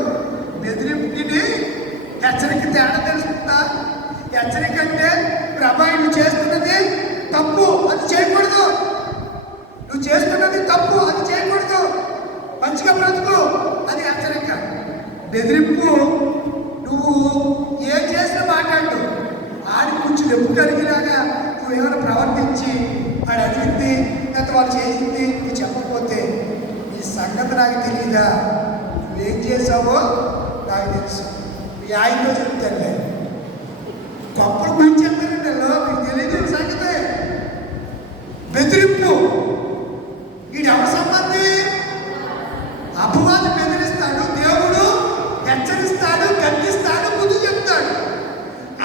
బెదిరింపుని హెచ్చరిక తేడా తెలుస్తుందా? హెచ్చరిక అంటే ప్రభా నువ్వు చేస్తున్నది తప్పు, అది చేయకూడదు. నువ్వు చేస్తున్నది తప్పు, అది చేయకూడదు. మంచిగా బ్రతుకు, అది హెచ్చరిక. బెదిరింపు నువ్వు ఏం చేసినా మాట్లాడు. ఆడి కొంచెం ఎప్పు కలిగిలాగా నువ్వేమైనా ప్రవర్తించి వాడు అడిగింది లేకపోతే వాళ్ళు చేసింది నువ్వు చెప్పకపోతే ఈ సంగతి నాకు తెలియదా? నువ్వేం చేసావో నాకు తెలుసు. మీ ఆయనతో చెప్తానులే. గొప్పలు గురించి చెప్తానంటే మీకు తెలియదు సంగతే. బెదిరింపు. వీడు ఎవరి సంబంధి? అపవాది బెదిరిస్తాడు, దేవుడు హెచ్చరిస్తాడు, ఖండిస్తాడు, బుద్ధి చెప్తాడు.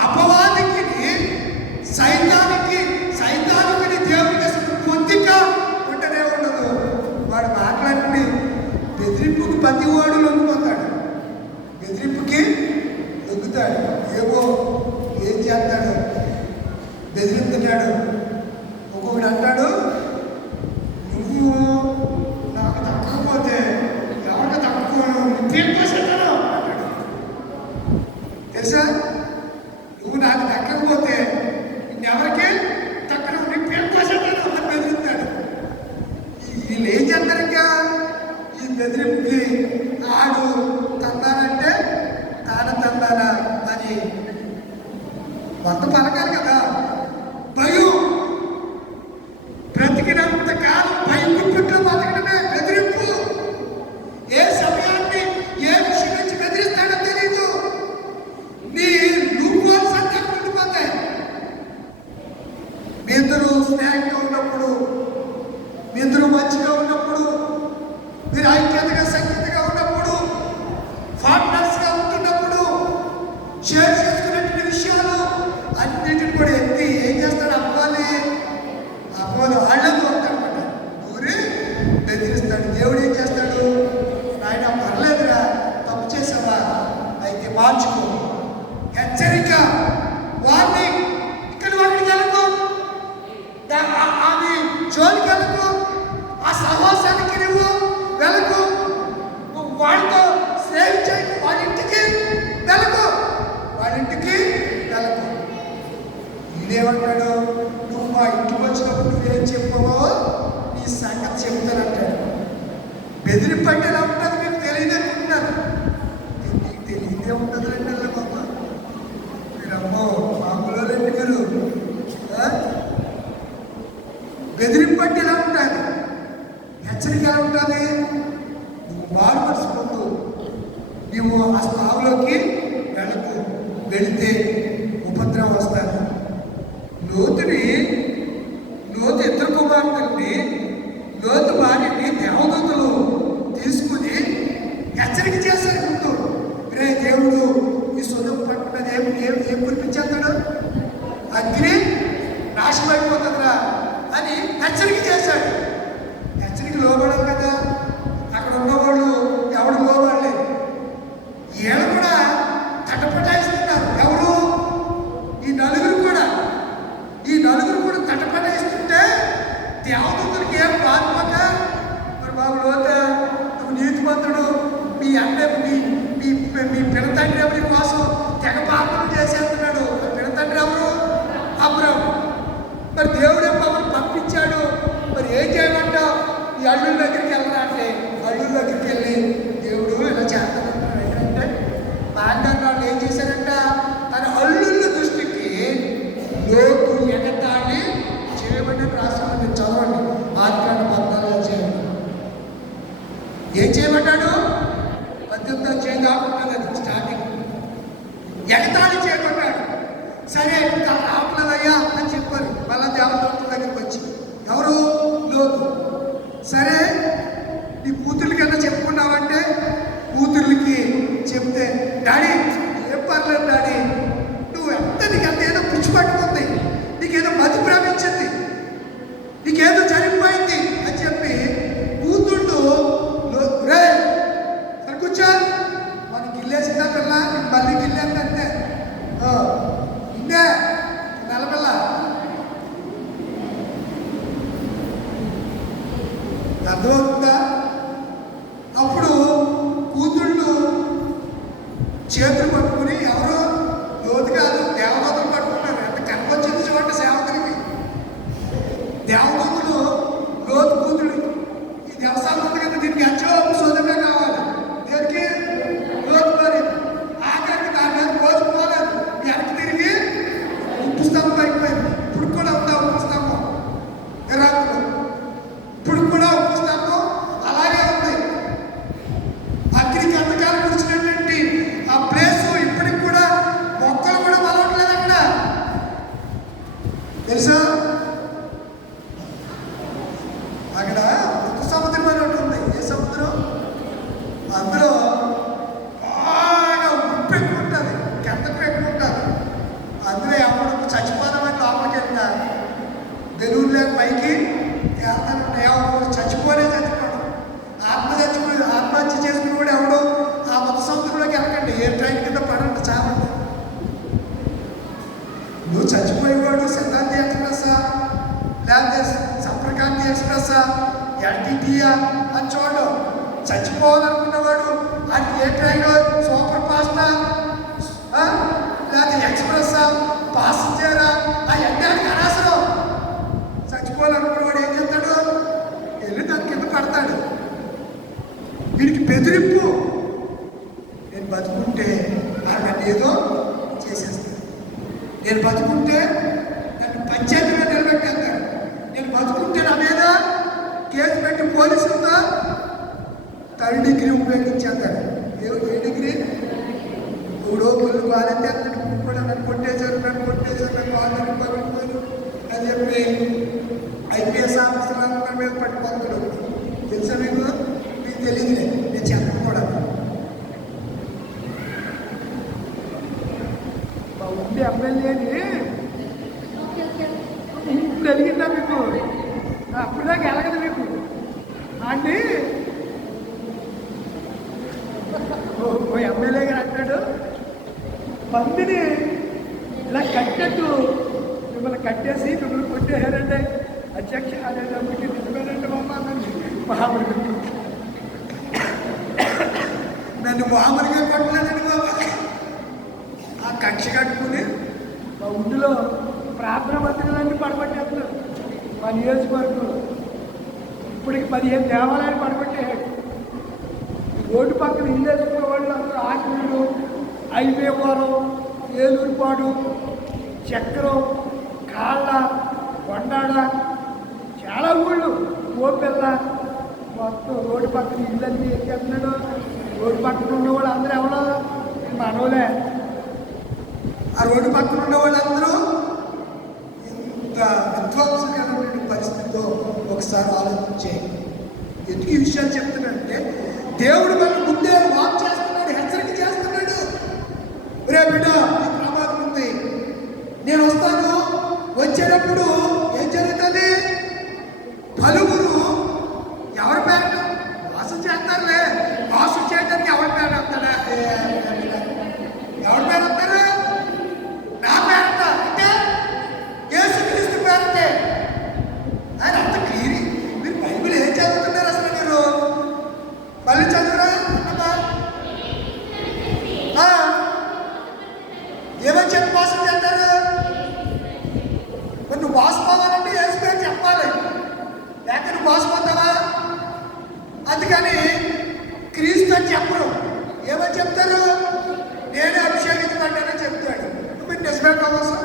అపవాదికి సైతానికి దేవుడికి అసలు పొందిక ఉంటనే ఉండదు. వాడు మాట్లాడి బెదిరింపుకి ప్రతివాడు లొంగిపోతాడు. బెదిరింపుకి లొంగుతాడు. ఏమో ఏం చేస్తాడు? బెదిరింపుతాడు. ఒక్కొక్కడు అంటాడు, నువ్వు నాకు దక్కకపోతే ఎవరికి దక్కుకోను, తీర్చేస్తాను అంటాడు. తెలుసా? నువ్వు నాకు దక్కకపోతే ఎవరికి దక్కను, నీకు తీర్చేస్తాను అని బెదిరిస్తాడు. వీళ్ళు ఏం చేస్తారు? ఇంకా ఈ బెదిరింపుకి ఆడు తందానంటే తందానా అని వంట పలకాలి కదా. భయం. బ్రతికినంత కాలం భయం గుర్తుట్లో బతకడమే బెదిరింపు. ఏ సమయాన్ని ఏ విషయం నుంచి బెదిరిస్తాడో తెలీదు. నీ నువ్వు సంఖ్యలు ఉండిపోతాయి. మీ ఇద్దరు స్నేహంగా ఉన్నప్పుడు, మీ ఇద్దరు మంచిగా ఉన్నప్పుడు, మీరు ఐక్యతగా సంగీతగా ఉన్నప్పుడు, పార్ట్నర్స్గా ఉంటున్నప్పుడు, షేర్ చేసుకునే విషయాలు అన్నింటిని కూడా ఎత్తి ఏం చేస్తాడు? అవ్వాలి వాళ్ళతో ఉంటాడనమాట. ఊరి బెదిరిస్తాడు. దేవుడు ఏం చేస్తాడు? ఆయన పర్లేదురా, తప్పు చేసావా, అయితే మార్చుకో. హెచ్చరిక, వార్నింగ్. ఇక్కడ వాడికి వెళ్ళకు, ఆమె జోలికి వెళ్ళకు, ఆ సహవాసానికి నువ్వు వెళ్ళకు, వాడితో స్నేహించే వాళ్ళింటికి వెళ్ళకు, ఇదేమంటాడు? నువ్వు మా ఇంటికి వచ్చినప్పుడు నువ్వేం చెప్పావో నీ సంగతి చెప్తానంటాడు. బెదిరింపు అంటే ఎలా ఉంటుంది మీకు తెలియదు అనుకుంటున్నాను. మీకు తెలియదే ఉంటుంది రండి అల్ల బాబా. మీరమ్మో మామూలు రండి మీరు. బెదిరింపు అంటే ఎలా ఉంటుంది? హెచ్చరిక ఎలా ఉంటుంది? నువ్వు బాధపరుచుకుంటూ నువ్వు ఆ స్థావులోకి వెళ్ళకు, వెళితే ఉపద్రవం వస్తాను. లోతు ఇద్దరు కుమార్తెల్ని, లోతు భార్యని దేవదూత అంటే మీ పినతండ్రి ఎవరి కోసం తెగ పాపం చేసేస్తున్నాడు. పినతండ్రి ఎవరు? అబ్రాము. మరి దేవుడే పాపం పంపించాడు. మరి ఏం చేయమంటావు? ఈ అల్లుల దగ్గరికి వెళ్ళరా అంటే అల్లుల దగ్గరికి వెళ్ళి దేవుడు ఇలా చేస్తానంటాడు. ఏంటంటే బాగా ఏం చేశారంట, తన అల్లుళ్ళ దృష్టికి లోతు ఎగతాళి చేయమని రాష్ట్రాన్ని చదవండి. ఆదికాండం 14వ అధ్యాయం ఏం చేయమంటాడు? 18వ అధ్యాయం కాకుండా స్టార్టింగ్ ఎగతాళి చేయమన్నాడు. సరే రావట్లేదయ్యా అని చెప్పారు. మళ్ళా దేవదూతల దగ్గరికి వచ్చి ఎవరు? లోతు. సరే నీ కూతుర్లకన్నా చెప్పుకున్నావంటే కూతుర్లకి చెప్తే డాడీ ఏం పర్లేదు డాడీ, నువ్వు నీకంత ఏదో పుచ్చి పట్టుకుంది, నీకేదో మతి ప్రాపించింది, నీకేదో జరిగిపోయింది అని చెప్పి కూతుళ్ళు రే కూర్చో మనకి గిల్లేసిందా పిల్ల, మళ్ళీ గిల్లేందంటే ఇన్నే నెలపిల్ల అర్థమవుతుందా? అప్పుడు కూతుళ్ళు చేతులు పట్టుకుని ఎవరో లోతు కాదు దేవదూతలు పట్టుకున్నారు. ఎంత కనిపించింది చూడండి సేవకునికి. దేవదూతలు లోతు కూతుడు ఈ దేవస్థానం ఉంది కదా, దీనికి అచ్చో సోదరుగా కావాలి. దేనికి? లోతు మరి ఆఖరికి దాని మీద రోజు పోలేదు. వెనక్కి తిరిగి ఉప్పు స్తంభం అయిపోయింది. ఇప్పుడు కూడా ఉందా ఉప్పు స్తంభం ఇరాకులో? ఇప్పుడు కూడా ఉప్పు స్తంభం అలాగే ఉంది. అగ్నికి అంధకారం కూర్చున్నటువంటి ఆ ప్లేస్ ఇప్పటికి కూడా మొక్కలు కూడా మలవట్లేదు అక్కడ, తెలుసా? అక్కడ ఉప్పు సముద్రం అని ఒకటి ఉంది. ఏ సముద్రం? అందులో బాగా ఉప్పు ఎక్కువ ఉంటుంది, కిందకు ఎక్కువ ఉంటుంది. అందులో ఎవరు చచ్చిపోదామని లోపలికి వెళ్ళినా తెలుగు లేక పైకి ఎవరు చచ్చిపోనే చచ్చిపోవడం, ఆత్మహత్య చేసుకుని కూడా ఎవడు ఆ మొత్తం సముద్రంలోకి వెళ్ళకండి. ఏ ట్రైన్ కింద పడండి చాలా. నువ్వు చచ్చిపోయేవాడు శతాబ్ది ఎక్స్ప్రెస్సా లేకపోతే సంప్రకాంతి ఎక్స్ప్రెస్సా ఎల్టీటీయా అని చూడడం. చచ్చిపోవాలనుకున్నవాడు అది ఏ ట్రైన్, సూపర్ ఫాస్టా లేకపోతే ఎక్స్ప్రెస్సా పాసింజరా అవన్నీ అనవసరం. చచ్చిపోవాలనుకున్నవాడు ఏం చేస్తాడు? వెళ్ళి దాని కింద పడతాడు. వీడికి బెదిరింపు. నేను బతుకుంటే నన్ను ఏదో చేసేస్తాడు, నేను బతుకుంటే నన్ను పంచాయతీలో నిలబెట్టేస్తాడు, నేను బతుకుంటే నా మీద కేసు పెట్టి పోలీసులతో 3rd డిగ్రీ ఉపయోగించేస్తాడు. ఏ డిగ్రీ? మూడో పుల్లు బాగాలంటే అతను కూడా నన్ను కొట్టేశారు, నన్ను వాళ్ళని పగలిపోయారు అని చెప్పి ఐపీఎస్ ఆఫీసర్లు మీద పట్టుకోగలడు. తెలుసా మీకు? మీకు తెలియదులే, నేను చెప్పకూడదు. ఉండే ఎమ్మెల్యేని ఇప్పుడు వెలిగిందా మీకు? అప్పుడుదాకా ఎలగదు మీకు అండి. ఓ ఎమ్మెల్యే గారు అంటాడు, పందిని ఇలా కట్టట్టు మిమ్మల్ని కట్టేసి మిమ్మల్ని కొట్టేశారంటే అధ్యక్ష అనేటప్పటికి నిజమేనండి మామూలుగా నన్ను మామూలుగా కొట్టలేదండి బాబా. ఆ కక్ష కట్టుకుని మా ఊళ్ళో ప్రార్థన మందిరాలన్నీ పడగొట్టేస్తున్నారు. మా నియోజకవర్గంలో ఇప్పటికి 15 దేవాలయాలు పడగొట్టేయాడు. రోడ్డు పక్కన ఇల్లు వేసుకునే వాళ్ళు అందరూ ఆకులు, ఐవేవరం, ఏలూరుపాడు, చక్రం, కాళ్ళ, కొండాడ, చాలా ఊళ్ళు, ఓపెల్ల, మొత్తం రోడ్డు పక్కన ఇళ్ళన్నీ ఎక్కేస్తున్నాడు. రోడ్డు పక్కన ఉన్నవాళ్ళు అందరూ ఎవరో మనోలే. ఆ రోడ్డు పక్కన ఉన్న వాళ్ళందరూ ఇంత విధ్వంసకరమైన పరిస్థితితో ఒకసారి ఆలోచించే. ఎందుకు ఈ విషయాలు చెప్తున్నానంటే దేవుడు మన ముందే వాక్ చేస్తున్నాడు, హెచ్చరిక చేస్తున్నాడు. రే బిడ్డ, ఈ ప్రమాదం ఉంది, నేను వస్తాను. వచ్చేటప్పుడు ఏం జరుగుతుంది? పలువురు ఎవరి పేరు వాసం చేస్తారులే, వాసం చేయడానికి ఎవరి పేరు వస్తాడా? ఎవరి పేరు వస్తారు? నా పేరంట, అంటే యేసుక్రీస్తు పేరంటే. ఆయన అంత క్లియర్. మీరు బైబిల్ ఏం చదువుతున్నారు అసలు? మీరు మళ్ళీ చదువురా. అంతేగాని క్రీస్తు అని చెప్పరు. ఏమని చెప్తారు? నేనే అభిషేకించబడ్డానని చెప్తాడు. మీరు నిజమే కావచ్చు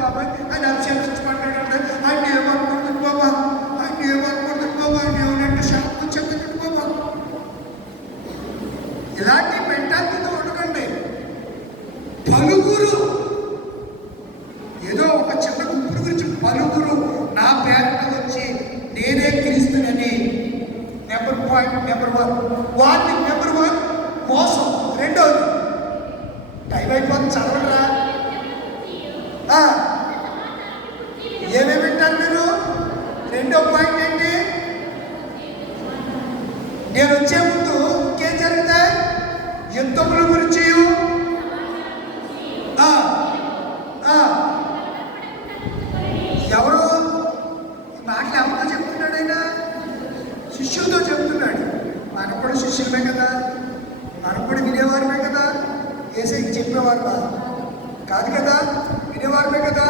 బాబాయ్ ఆయన అభిషేకించబడ్డాడు అంటే ఆయన ఏమనుకుంటుంది బాబా, ఆయన ఏమనుకుంటుంది బాబా, ఆయన ఏమనంటే శాపం చెప్తున్నాడు బాబా. ఇలాంటి మెంటాలిటీతో ఉండకండి. పలువురు ఏదో ఒక చిన్న గుంపుల గురించి పలువురు నా పేరున వచ్చి నేనే క్రీస్తునని నెంబర్ 1 నెంబర్ 1 మోసం. రెండోది టైం అయిపోతుంది చదవరా. ఏమేమి వింటారు మీరు? రెండో పాయింట్ ఏంటి? నేను వచ్చే ముందు ఇంకేం జరుగుతాయి? యుద్ధముల గురించి ఎవరు మాటలు ఎవరితో చెప్తున్నాడు? ఆయన శిష్యులతో చెప్తున్నాడు. మనం కూడా శిష్యులమే కదా, మనం కూడా వినేవారమే కదా. ఏసైకి చెప్పేవారు కాదు కదా, వినేవారమే కదా.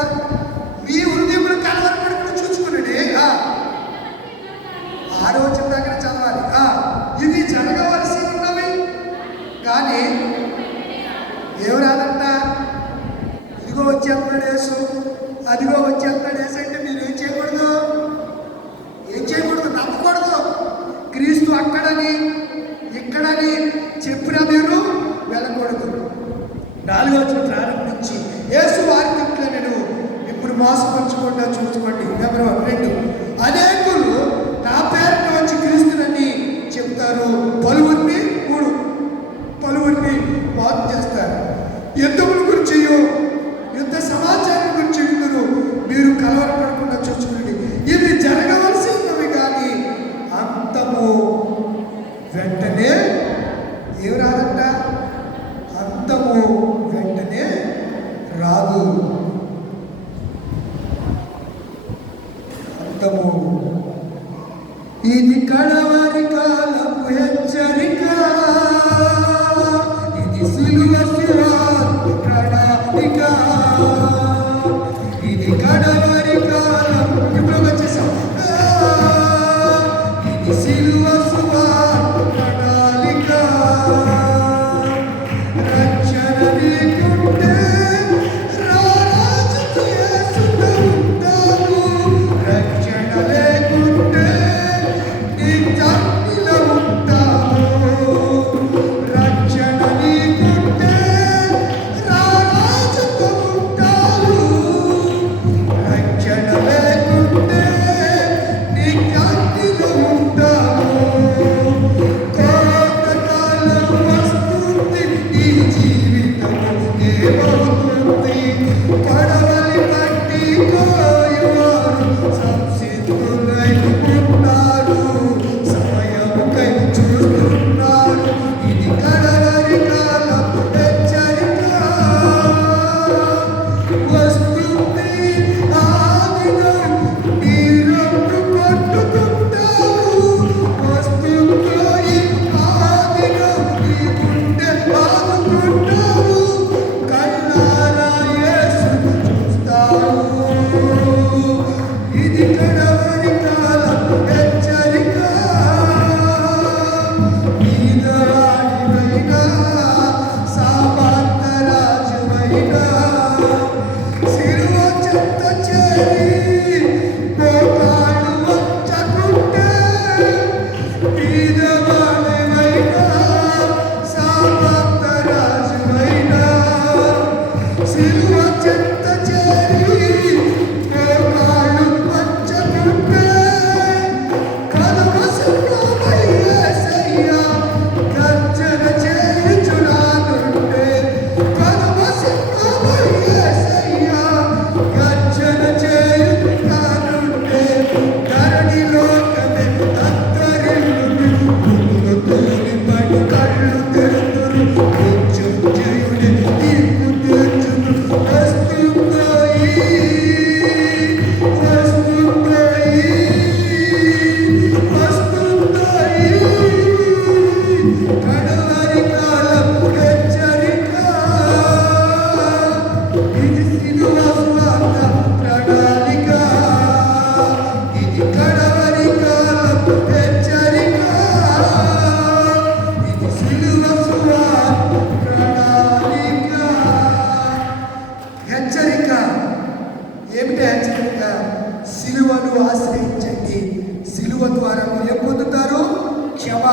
మీ హృదయములు కలవరపడి చూసుకున్నాడే. ఆ రోజు దగ్గర చదవాలి. ఇవి జరగవలసి ఉన్నవి కానీ ఏమి రాదంట. ఇదిగో వచ్చేస్తున్నాడు యేసు, అదిగో వచ్చేస్తున్నాడు యేసు అంటే మీరు ఏం చేయకూడదు? నమ్మకూడదు. క్రీస్తు అక్కడని ఇక్కడని చెప్పినా మీరు వెళ్ళకూడదు. 4వ వచనం ప్రారంభించి యేసు వారి తిట్లు నేను ఇప్పుడు మోసపరచకుండా చూసుకోండి. నెంబర్ 2 అనేకులు నా పేరును వచ్చి క్రీస్తునని చెప్తారు, పలువురిని మోసం చేస్తారు. యుద్ధముల గురించి యుద్ధ సమాచారం గురించి మీరు కలవరపడకుండా చూసుకోండి. ఇవి జరగవలసి ఉన్నవి కానీ అంతము వెంటనే ఏమి రాదంట. అంతము వెంటనే రాదు. అంతము ఇది కడవరి కాలపు హెచ్చరిక, ఇది సిలువ శివార్త ప్రణాళిక. ఇది కడవరి కాలం. ఇప్పుడు వచ్చేసాం. ఇది సిలువ శివార్త ప్రణాళిక. రక్షణ నీకుంటే రారాజుతో యేసుతో ఉంటావు. రక్షణ లేకుంటే నీ జాతిలో ఉంటావు. రక్షణ నీకుంటే రారాజుతో ఉంటావు. రక్షణ లేకుంటే నీ జాతిలో ఉంటావు.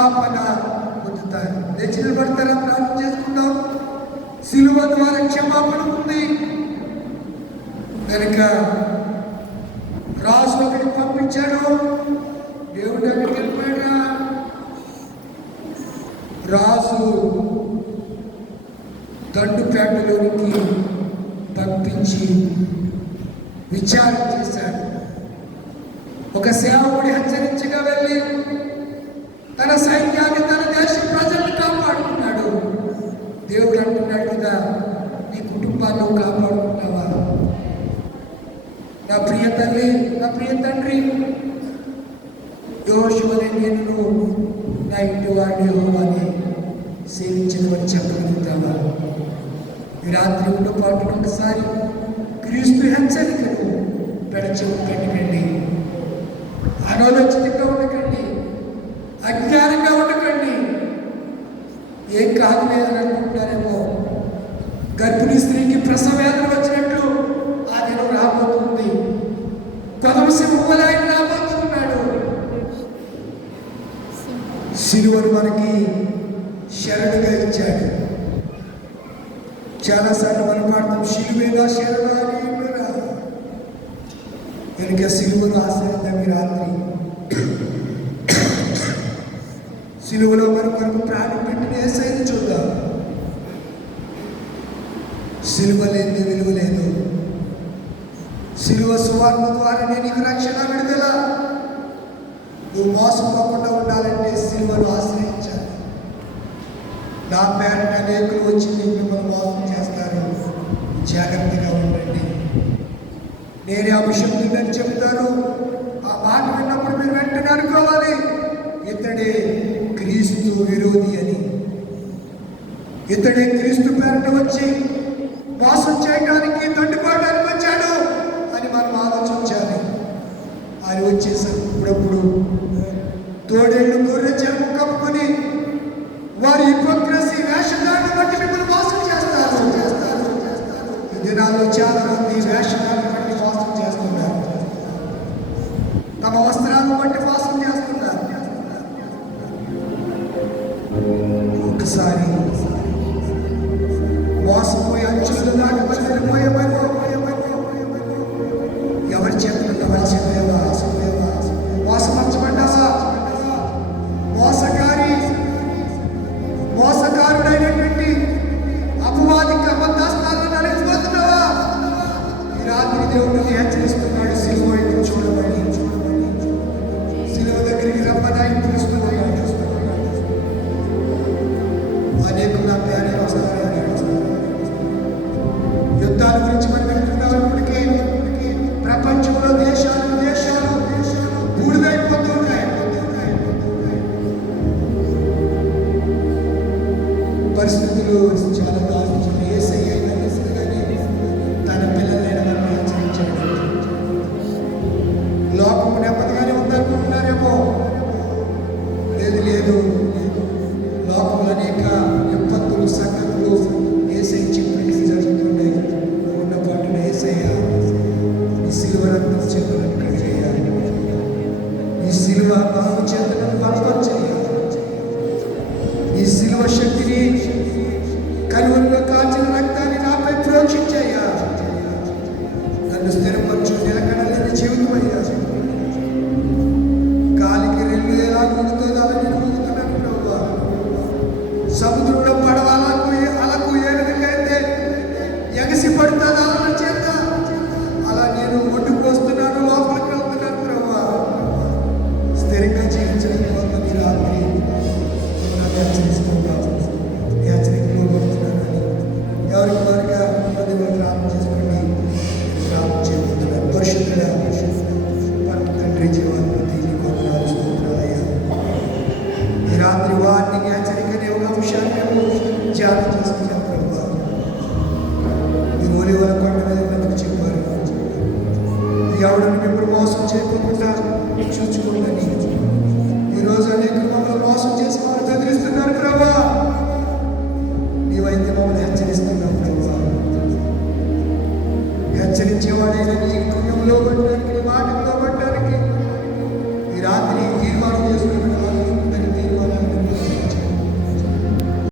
క్షమాపణ పొందుతారు. లేచి నిలబడతారా? ప్రార్థన చేసుకుందాం. సిలువ ద్వారా క్షమాపణ ఉంది కనుక రాజు ఒకటి పంపించాడు. దేవుడు అక్కడికి వెళ్ళిపోయాడా? రాజు దండుపేటలోనికి పంపించి విచారణ చేశాడు. ఒక సేవకుడు హెచ్చరించగా వెళ్ళి తన సైన్యాన్ని, తన దేశ ప్రజలను కాపాడుకున్నాడు. దేవుడు అంటున్నాడు కదా, నీ కుటుంబాన్ని కాపాడుకుంటావా? నా ప్రియ తల్లి, నా ప్రియ తండ్రి, యెహోషువనే నేను నా ఇంటి వాడిని యెహోవాని సేవించమని చెప్పగలుగుతావా? ఈ రాత్రి ఉండపాటు ఒకసారి క్రీస్తు హెచ్చరికను పెడచెవికండి. అనాలోచితంగా ఉండకండి, అజ్ఞానంగా ఉండకండి. ఏం కాదు లేదని అనుకుంటారేమో. గర్భిణీ స్త్రీకి ప్రసవ వేదన వచ్చినట్లు ఆ దినం రాబోతుంది. కొదమ సింహంలో ఆయన రాబోతున్నాడు. సిలువను మనకి శరణుగా ఇచ్చాడు. చాలాసార్లు మనం పాడతాం, సిలువేగా శరణ కనుక సిలువను ఆశ్రయిద్దాం. ఈ రాత్రి సిలువలో మన కొరకు ప్రాణం పెట్టిన యేసయ్యను చూద్దాం. సిలువ లేని విలువ లేదు. సిలువ సువార్త ద్వారానే నీకు రక్షణ, విడుదల. నువ్వు మోసపోకుండా ఉండాలంటే సిలువను ఆశ్రయించాలి. నా పేరున అనేకులు వచ్చి మిమ్మల్ని మోసం చేస్తారు, జాగ్రత్తగా ఉండండి. నేనే అభిషక్తుడని చెప్తారు. ఆ మాట విన్నప్పుడు మీరు వెంటనే అనుకోవాలి, ఇతడే క్రీస్తు విరోధి అని. ఇతడే క్రీస్తు పేరుట వచ్చి మోసం చేయడానికి, దండుకోవడానికి వచ్చాడు అని మనం ఆలోచించాలి. ఆయన వచ్చేసారు. ఇప్పుడప్పుడు తోడేళ్ళు గొర్రె చెరుపు కప్పుకొని వారి హిపోక్రసీ వేషధారణ బట్టి మిమ్మల్ని మోసం చేస్తారు. ఈ దినాల్లో చాలా మంది వేషధారణ బట్టి మోసం చేస్తున్నారు. తమ వస్త్రాలను బట్టి మోసం చేస్తున్నారు. ఒకసారి మోసపోయి అంచులు దాటి వెళ్ళిపోయే ఎవరి చేతులు మోసపరచబడ్డావా? మోసకారుడైనటువంటి అపవాదికి అబద్ధాస్తాలను నలిగిపోతున్నావా? ఈ రాత్రి దేవుడిని హెచ్చరిస్తున్నాడు. సిలువ వైపు చూడమని, సిలువ దగ్గరికి రమ్మని ఆయన పిలుస్తున్నాడు. అనేకులు నా పేరే వస్తారు. యుద్ధాల గురించి మనం వింటున్నప్పటికీ ప్రపంచంలో దేశాలు బూడిదైపోతున్నాయి. పరిస్థితులు చాలా దారుణంగా యేసయ్య తన పిల్లలైన మనం హెచ్చరించాడు. లోకము నెమ్మదిగానే ఉందనుకుంటున్నారేమో. లేదు, లోకంలో అనేక విపత్తులు, సంగతులు యేసయ్య చెప్పినట్టు జరుగుతున్నాయి. ఉన్న పాటున యేసయ్య ఈ సిలువ రక్తం చేతులను కడిగేయాలి. ఈ సిలువ బాగు చేతులను బలపం చేయాలి. ఈ సిలువ శక్తిని, కలువల్లో కాచిన రక్తాన్ని నాపై ప్రోక్షించయ్యా. నన్ను స్థిరపరచు, నిలకడలేని జీవితం అయ్యా. గాలికి రెల్లు ఎలా ఊగుతుందో అలా నేను ఊగుతున్నాను ప్రభువా. సముద్రంలో పడవ అలకు ఏ విధంగా అయితే ఎగసి పడుతుందో అలా చేత అలా నేను ఒడ్డుకు వస్తున్నాను, లోపలికి వెళ్తున్నాను ప్రభువా. స్థిరంగా జీవించడానికి వల్ల మీరు రాత్రి హెచ్చరికలో పడుతున్నానని ఎవరికి వారిగా ప్రార్థన చేసుకోండి. ప్రార్థన చేయబోతున్నాను. పరిశుద్ధుడా, పరమ తండ్రి, జీవాధిపతి, నీకు వందనాలు, స్తోత్రాలయ్యా. ఈ రాత్రి వారిని హెచ్చరికనే ఒక అంశాన్ని మేము ధ్యానం చేసుకున్నాం ప్రభువా. మీరు ఒలివల కొండ మీద ఉన్నందుకు చెప్పారు, ఎవరిని మిమ్మల్ని మోసం చేయకుండా చూచుకోండి.